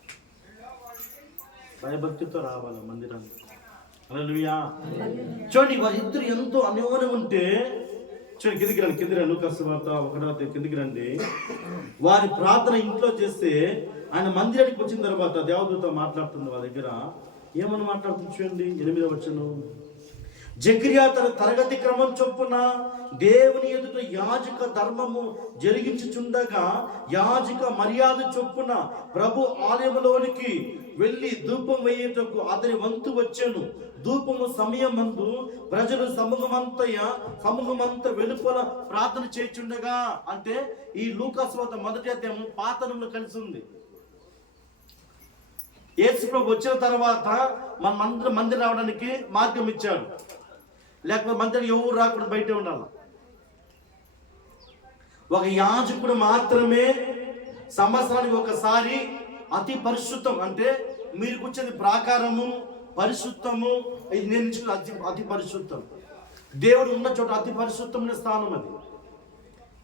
భయభక్తితో రావాలి మందిరానికి. హల్లెలూయా. చూడండి వారి ఇద్దరు ఎంతో అన్యోన్యం ఉంటే, చూడండి కిందికి రండి లూకాసు వార్త 1 కిందికి రండి. వారి ప్రార్థన ఇంట్లో చేస్తే ఆయన మందిరానికి వచ్చిన తర్వాత దేవదూత మాట్లాడుతుంది వాళ్ళ దగ్గర. ఏమని మాట్లాడుతుంది చూడండి, 8వ వచనం. జకర్యా తన తరగతి క్రమం చొప్పున దేవుని ఎదుట యాజక ధర్మము జరిగించుచుండగా యాజక మర్యాద చొప్పున ప్రభు ఆలయంలోనికి వెళ్ళి ధూపం వేయుటకు అతని వంతు వచ్చెను. ధూపము సమయమందు ప్రజలు సమూహమంతా వెలుపల ప్రార్థన చేయుచుండగా, అంటే ఈ లూకాసు వార్త మొదటి అధ్యాయం పాతనంలో కలిసి ఉంది. యేసు ప్రభు వచ్చిన తర్వాత మన మందిరం రావడానికి మార్గం ఇచ్చాడు. లేకపోతే మందిరం ఎవరు రాకుండా బయటే ఉండాలి. ఒక యాజకుడు మాత్రమే సంవత్సరానికి ఒకసారి అతి పరిశుద్ధం, అంటే మీరు కూర్చొని ప్రాకారము పరిశుద్ధము, ఇది నేను అతి పరిశుద్ధం, దేవుడు ఉన్న చోట అతి పరిశుద్ధమైన స్థానం అది.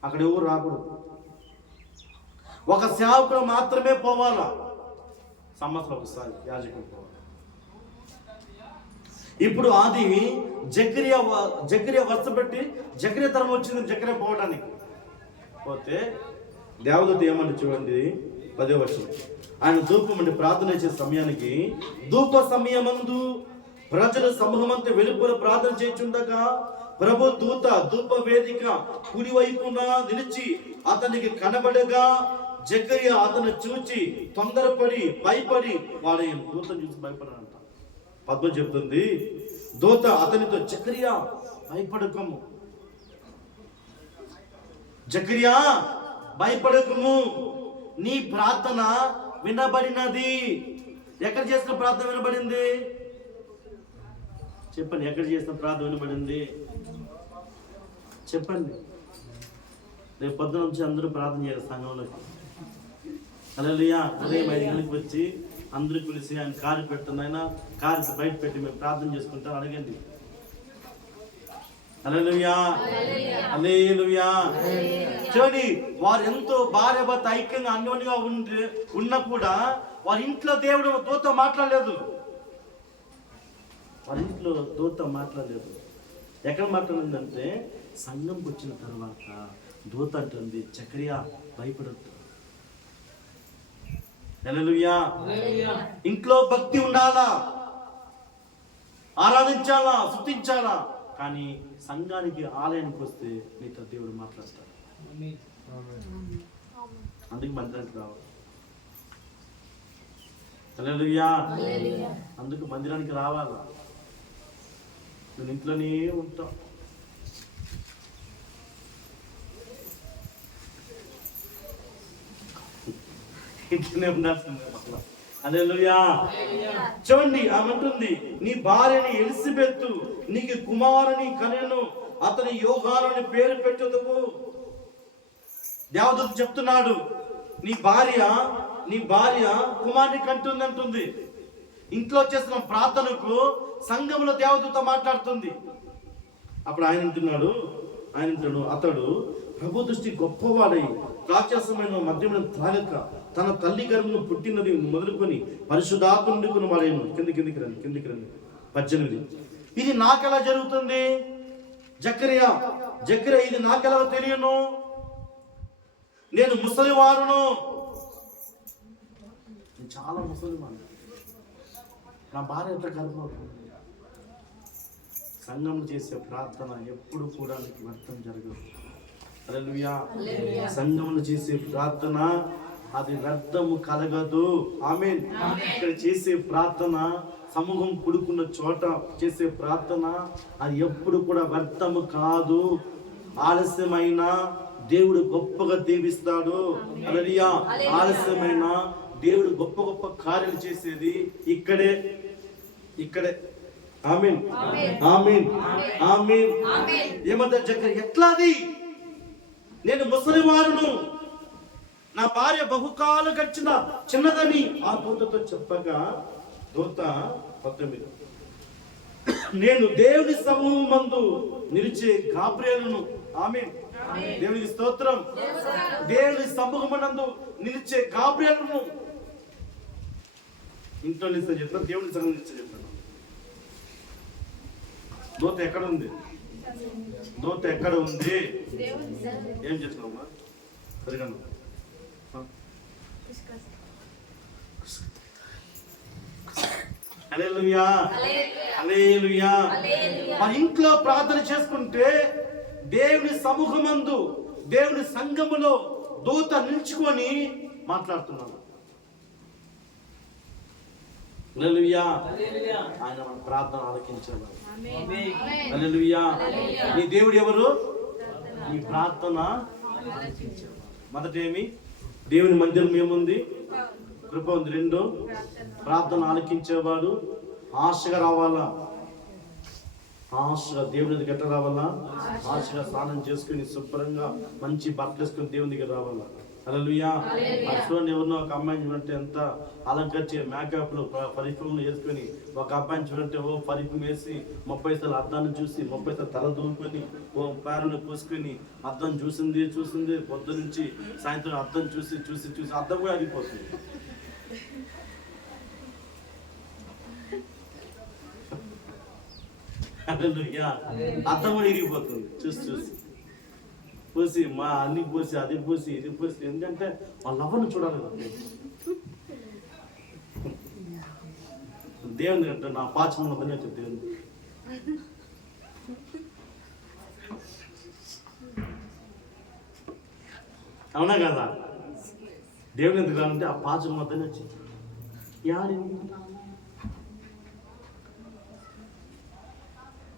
అక్కడ ఎవరు రాకూడదు. ఒక సేవకుడు మాత్రమే పోవాలా, సంవత్సరం ఒకసారి యాజకుడు పోవాలి. ఇప్పుడు అది జకర్యా వరుస పెట్టి జకర్యా తరం వచ్చింది. జకర్యా పోవడానికి పోతే దేవదూత ఏమని చూడండి, 10వ వచనం. ఆయన ధూపం అంటే ప్రార్థన చేసే సమయానికి, ధూప సమయమందు ప్రజల సమూహమంతా వెలుపల ప్రార్థన చేయుచుండగా ప్రభు దూత ధూప వేదిక కుడివైపున నిలిచి అతనికి కనబడగా జకర్యా అతను చూచి తొందరపడి భయపడి వాడి దూతను చూసి భయపడాలంట. పద్మ చెప్తుంది, దూత అతనితో జకర్యా భయపడకము, జకర్యా భయపడకము, నీ ప్రార్థన వినబడినది. ఎక్కడ చేసిన ప్రార్థన వినబడింది చెప్పండి. ఎక్కడ చేసిన ప్రార్థన వినబడింది చెప్పండి. రేపు పొద్దున నుంచి అందరూ ప్రార్థన చేయాలి సంఘంలోకి. హల్లెలూయా. ఉదయం 5 గంటలకు వచ్చి అందరూ పిలిచి ఆయన కారు పెడుతుంది, ఆయన కారు బయట పెట్టి మేము ప్రార్థన చేసుకుంటాం, అడగండి. హల్లెలూయా, హల్లెలూయా. చూడండి, వారు ఎంతో భార్య భర్త ఐక్యంగా అన్యోన్యంగా ఉన్నా కూడా వారి ఇంట్లో దేవుడు దూత మాట్లాడలేదు. వారి ఇంట్లో దూత మాట్లాడలేదు. ఎక్కడ మాట్లాడిందంటే సంఘంకి వచ్చిన తర్వాత దూత అంటుంది, జకర్యా భయపడద్దు. హల్లెలూయా. ఇంట్లో భక్తి ఉండాలా, ఆరాధించాలా, స్తుతించాలా, కానీ సంఘానికి ఆలయానికి వస్తే నీతో దేవుడు మాట్లాడతాడు. అందుకు మందిరానికి రావాలి. హల్లెలూయా. అందుకు మందిరానికి రావాలా. నువ్వు ఇంట్లోనే ఉంటావు. ఇంట్లోనే ఉండాల్సిందే. హల్లెలూయా. చూడండి, ఆమంటుంది, నీ భార్యని ఎలిజబెత్ నీకు కుమారుని కనెను, అతని యోహాను పేరు పెట్టుదువు. దేవదూత చెప్తున్నాడు, నీ భార్య కుమారుని కంటుందంటుంది. ఇంట్లో చేసిన ప్రార్థనకు సంఘంలో దేవదూత మాట్లాడుతుంది. అప్పుడు ఆయన అంటున్నాడు, అతడు ప్రభు దృష్టి గొప్పవాడై రాక్షసమైన మద్యమును త్రాగక తన తల్లి గర్భను పుట్టినది మొదలుకొని పరిశుద్ధాత్మను వాడేను. కిందికి రండి 18. ఇది నాకెలా జరుగుతుంది జకర్యా, ఇది నాకెలా తెలియను? నేను ముసలివారును, చాలా ముసలివాడు. నా భార్య ఎంత గర్భం. సంఘం చేసే ప్రార్థన ఎప్పుడు కూడా నీకు వ్యర్థం జరగదు. హల్లెలూయా. సంఘంలో చేసే ప్రార్థన అది వ్యర్థము కలగదు. ఆమేన్. ఇక్కడ చేసే ప్రార్థన, సమూహం కూడుకున్న చోట చేసే ప్రార్థన అది ఎప్పుడు కూడా వ్యర్థము కాదు. ఆలస్యమైన దేవుడు గొప్పగా దీవిస్తాడు. హల్లెలూయా. ఆలస్యమైన దేవుడు గొప్ప గొప్ప కార్యాలు చేసేది ఇక్కడే. ఆమేన్, ఆమేన్, ఆమేన్. ఏమంటారు జకర్యా, ఎట్లాది? నేను ముసలివారును, నా భార్య బహుకాలు గడిచిన చిన్నదని ఆ దూతతో చెప్పగా, దూత 19, నేను దేవుని సమూహం మందు నిలిచే గాబ్రియేలును. ఆమేన్. దేవునికి స్తోత్రం. దేవుని సమూహమునందు నిలిచే గాబ్రియేలును. ఇంట్లో నిలిచే చెప్తాను, దేవుని సంఘం నిలిచే చెప్తాను. దూత ఎక్కడ ఉంది? ఏం చేస్తున్నావమ్మా? సరిగా హల్లెలూయా, హల్లెలూయా. మన ఇంట్లో ప్రార్థన చేసుకుంటే దేవుని సమూహమందు, దేవుని సంఘములో దూత నిల్చుకొని మాట్లాడుతున్నాడు. హల్లెలూయా. ఆయన మన ప్రార్థన ఆలకించేవాడు. హల్లెలూయా. నీ దేవుడు ఎవరు? నీ ప్రార్థన ఆలకించేవాడు. మొదటేమి? దేవుని మందిరం ఏముంది? కృప ఉంది. రెండు, ప్రార్థన ఆలకించేవాడు. ఆశగా రావాలా, ఆశగా దేవుని దగ్గర ఎట్లా రావాలా? ఆశగా స్నానం చేసుకుని శుభ్రంగా మంచి బట్టలు వేసుకుని దేవుని దగ్గర రావాలా. హల్లెలూయా. చూడండి, ఎవరినో ఒక అమ్మాయిని చూడంటే ఎంత అలంకరించి మేకప్లు పరిఫ్యూమ్లు వేసుకొని, ఒక అబ్బాయిని చూడంటే ఓ పరిఫ్యూమ్ వేసి 30 సార్లు అద్దాన్ని చూసి 30 సార్లు తల దూరుకొని ఓ పేరుని పూసుకొని అద్దం చూసింది పొద్దు నుంచి సాయంత్రం అద్దం చూసి అద్దం కూడా అడిగిపోతుంది. హల్లెలూయా. అద్దం కూడా ఇరిగిపోతుంది చూసి పోసి మా అన్ని పోసి అది పోసి ఇది పోసి, ఎందుకంటే వాళ్ళ లవ్వను చూడాలి కదా. దేవుని అంటే నా పాచమన్న పని వచ్చి దేవుని అవునా కదా? దేవుని ఎందుకు రానంటే ఆ పాచం మధ్యనే వచ్చి యాడి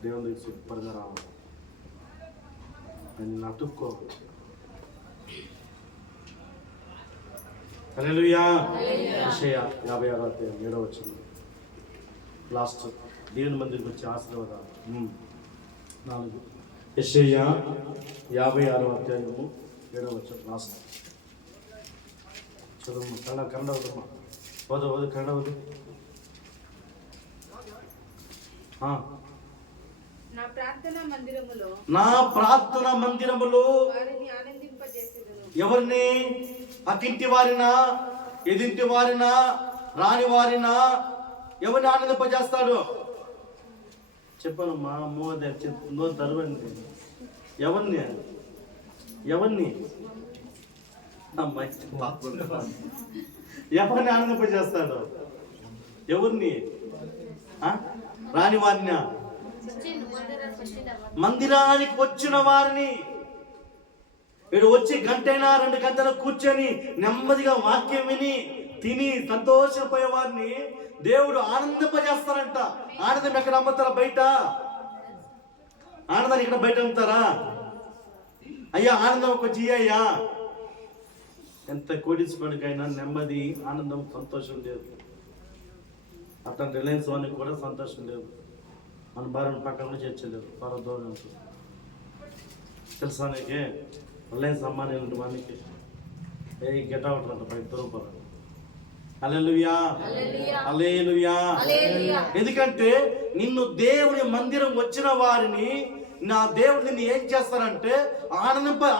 దేవుని దగ్గర సూపర్గా రావాలి, అని అతుక్కోవాలి. హల్లెలూయా. యెషయా 56:7 లాస్ట్ దేవుని మందిరికి వచ్చి ఆశీర్వాదాలు 4. యెషయా 56:7 లాస్ట్ చదువు. కన్నడ వదమ్మా, వదు కన్నడ వదు. నా ప్రార్థనా మందిరములో వారిని ఆనందింపజేసేదను. ఎవరిని? అకింటి వారినా, ఎదింటి వారినా, రాని వారినా, ఎవరిని ఆనందింపజేస్తాడు? చెప్పనమ్మా, నో తరవండి. ఎవరిని ఆనందింపజేస్తాడు? ఎవరిని? రాని వారినా? మందిరానికి వచ్చిన వారిని. వీడు వచ్చి గంటైనా 2 గంటలు కూర్చొని నెమ్మదిగా వాక్యం విని తిని సంతోషపోయే వారిని దేవుడు ఆనందింపజేస్తారంట. ఆనందం ఎక్కడ అమ్ముతారా? బయట. ఆనందాన్ని ఇక్కడ బయట అమ్ముతారా? అయ్యా ఆనందం ఒక అయ్యా. ఎంత కోటీశ్వరుడికైనా నెమ్మది, ఆనందం, సంతోషం లేదు. అతను రిలయన్స్ వానికి కూడా సంతోషం లేదు. మన భార్యను పక్కన చేర్చలేదు, బాగా దూరం ఉంటుంది. తెలుసా నీకే? రిలయన్స్ అమ్మాయి వానికి గెట్ అవుట్ అంట, బయట దూరం. హల్లెలూయా, హల్లెలూయా. ఎందుకంటే నిన్ను దేవుని మందిరం వచ్చిన వారిని నా దేవుడు నిన్ను ఏం చేస్తారంటే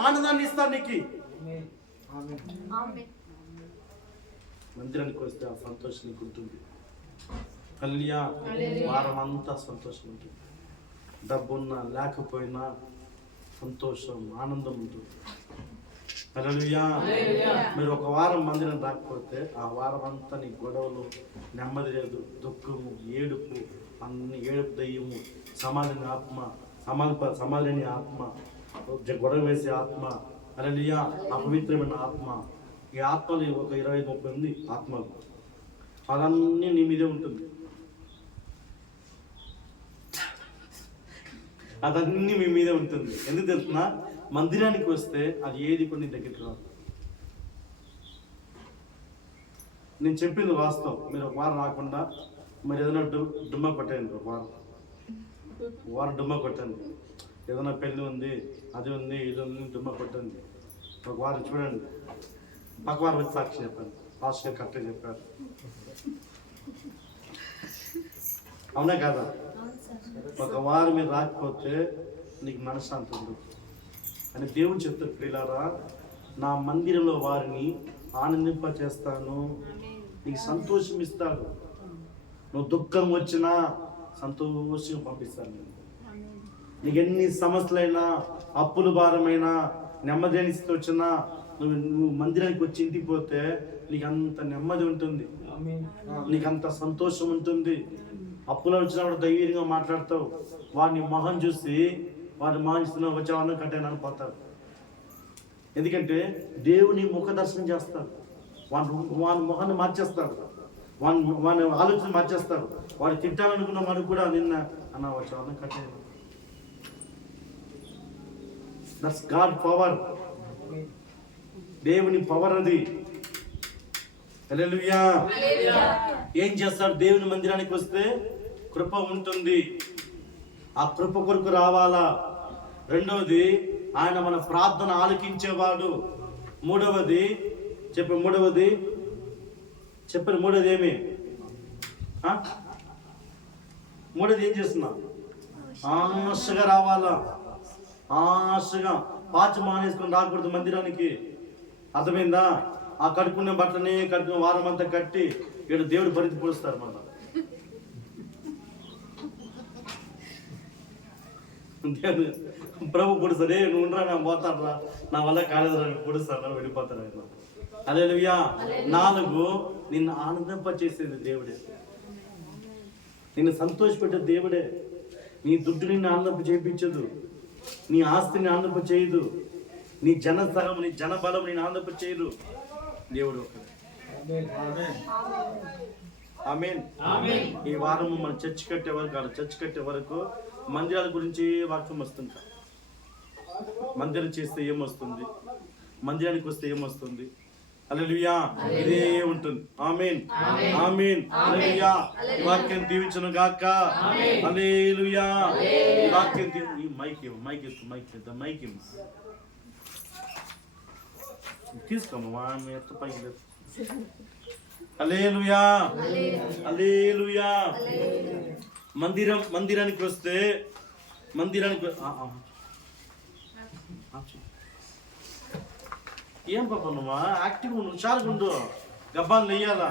ఆనందాన్ని ఇస్తాను నీకు. మందిరానికి వస్తే ఆ సంతోషం నీకు ఉంటుంది. హల్లెలూయా. వారం అంతా సంతోషం ఉంటుంది. డబ్బున్నా లేకపోయినా సంతోషం, ఆనందం ఉంటుంది. హల్లెలూయా. మీరు ఒక వారం మందిరం రాకపోతే ఆ వారం అంతా నీ గొడవలు, నెమ్మది లేదు, దుఃఖము, ఏడుపు, అన్ని ఏడుపు, దయ్యము, సమాధిని ఆత్మ, సమాధిని ఆత్మ, గొడవ వేసే ఆత్మ. హల్లెలూయా. అపవిత్రమైన ఆత్మ. ఈ ఆత్మలు ఒక 20-30 ఉంది ఆత్మలు. అదన్నీ నీ మీదే ఉంటుంది. అదన్నీ మీ మీదే ఉంటుంది. ఎందుకు తెలుసునా? మందిరానికి వస్తే అది ఏది కూడా నీ దగ్గరికి రాదు. నేను చెప్పింది వాస్తవం. మీరు ఒక వారం రాకుండా మరి ఏదైనా డుమ్మా కొట్టండి. ఒక వారం డుమ్మా కొట్టండి. ఏదైనా పెళ్ళి ఉంది, అది ఉంది, ఇది ఉంది, డుమ్మా కొట్టండి. ఒక వారం చూడండి. పక్క వారం వచ్చి సాక్షి చెప్పండి. పాస్టర్ కరెక్ట్గా చెప్పారు. అవునా కదా? ఒక వారం మీరు రాకపోతే నీకు మనశ్శాంతి ఉండదు అని దేవుడు చెప్తారు. ప్రియులారా, నా మందిరంలో వారిని ఆనందింపచేస్తాను, నీకు సంతోషం ఇస్తాడు. నువ్వు దుఃఖం వచ్చినా సంతోషం పంపిస్తాను నేను. నీకు ఎన్ని సమస్యలైనా, అప్పుల భారమైనా, నెమ్మది స్థితి వచ్చినా నువ్వు మందిరానికి వచ్చి ఇంటికి పోతే నీకు అంత నెమ్మది ఉంటుంది, నీకు అంత సంతోషం ఉంటుంది. అప్పులో వచ్చినప్పుడు ధైర్యంగా మాట్లాడతావు. వాడిని మొహం చూసి వాడిని మాంచుతున్నా వచ్చేవాడిని కట్టానని పోతారు. ఎందుకంటే దేవుని ముఖ దర్శనం చేస్తారు. వాని మొహాన్ని మార్చేస్తారు, వాని ఆలోచన మార్చేస్తారు. వాడు తిట్టాలనుకున్న వాడు కూడా నిన్న అన్న వచ్చేవాడిని కట్టాను. That's God power. దేవుని పవర్ అది. హల్లెలూయా. ఏం చేస్తాడు? దేవుని మందిరానికి వస్తే కృప ఉంటుంది. ఆ కృప కొరకు రావాలా. రెండవది, ఆయన మన ప్రార్థన ఆలకించేవాడు. మూడవది చెప్పండి మూడవది ఏమి? మూడవది ఏం చేస్తున్నా? ఆశగా రావాలా. ఆశగా పాచి మానేసుకొని రాకూడదు మందిరానికి. అర్థమైందా? ఆ కడుక్కునే బట్టలని కట్టుకున్న వారం అంతా కట్టి ఇక్కడ దేవుడు పరిధి పొడుస్తారు. మన ప్రభు పొడుస్తాడే, నువ్వు ఉండరా, నా పోతాడరా, నా వల్ల కాలేదురా, పొడుస్తారా, వెళ్ళిపోతారా. హల్లెలూయా. 4, నిన్ను ఆనందింపచేసేది దేవుడే. నిన్ను సంతోషపెట్టే దేవుడే. నీ దుడ్డు నిన్ను ఆనందింప చేయించదు, నీ ఆస్తిని ఆనందింప చేయదు, నీ జనస్థలం నీ జనబలం నేను ఆనందింప చేయదు. దేవుడు ఒకడే. ఆమేన్. ఈ వారము మన చర్చ్ కట్టే వరకు మందిరాల గురించి వాక్యం వస్తుంటా. మందిరం చేస్తే ఏమొస్తుంది, మందిరానికి వస్తే ఏమొస్తుంది. హల్లెలూయా. ఇదే ఉంటుంది. ఆమేన్, ఆమేన్. హల్లెలూయా. వాక్యం దీవించును గాక. హల్లెలూయా. వాక్యం ఈ మైక్ తీసుకోమ్మా, ఎత్త పైకి. హల్లెలూయా. హల్లెలూయా. మందిరానికి వస్తే ఏం పాప నువ్వా యాక్టివ్, నువ్వు చాలుకుండు, గబ్బాలు వెయ్యాలా.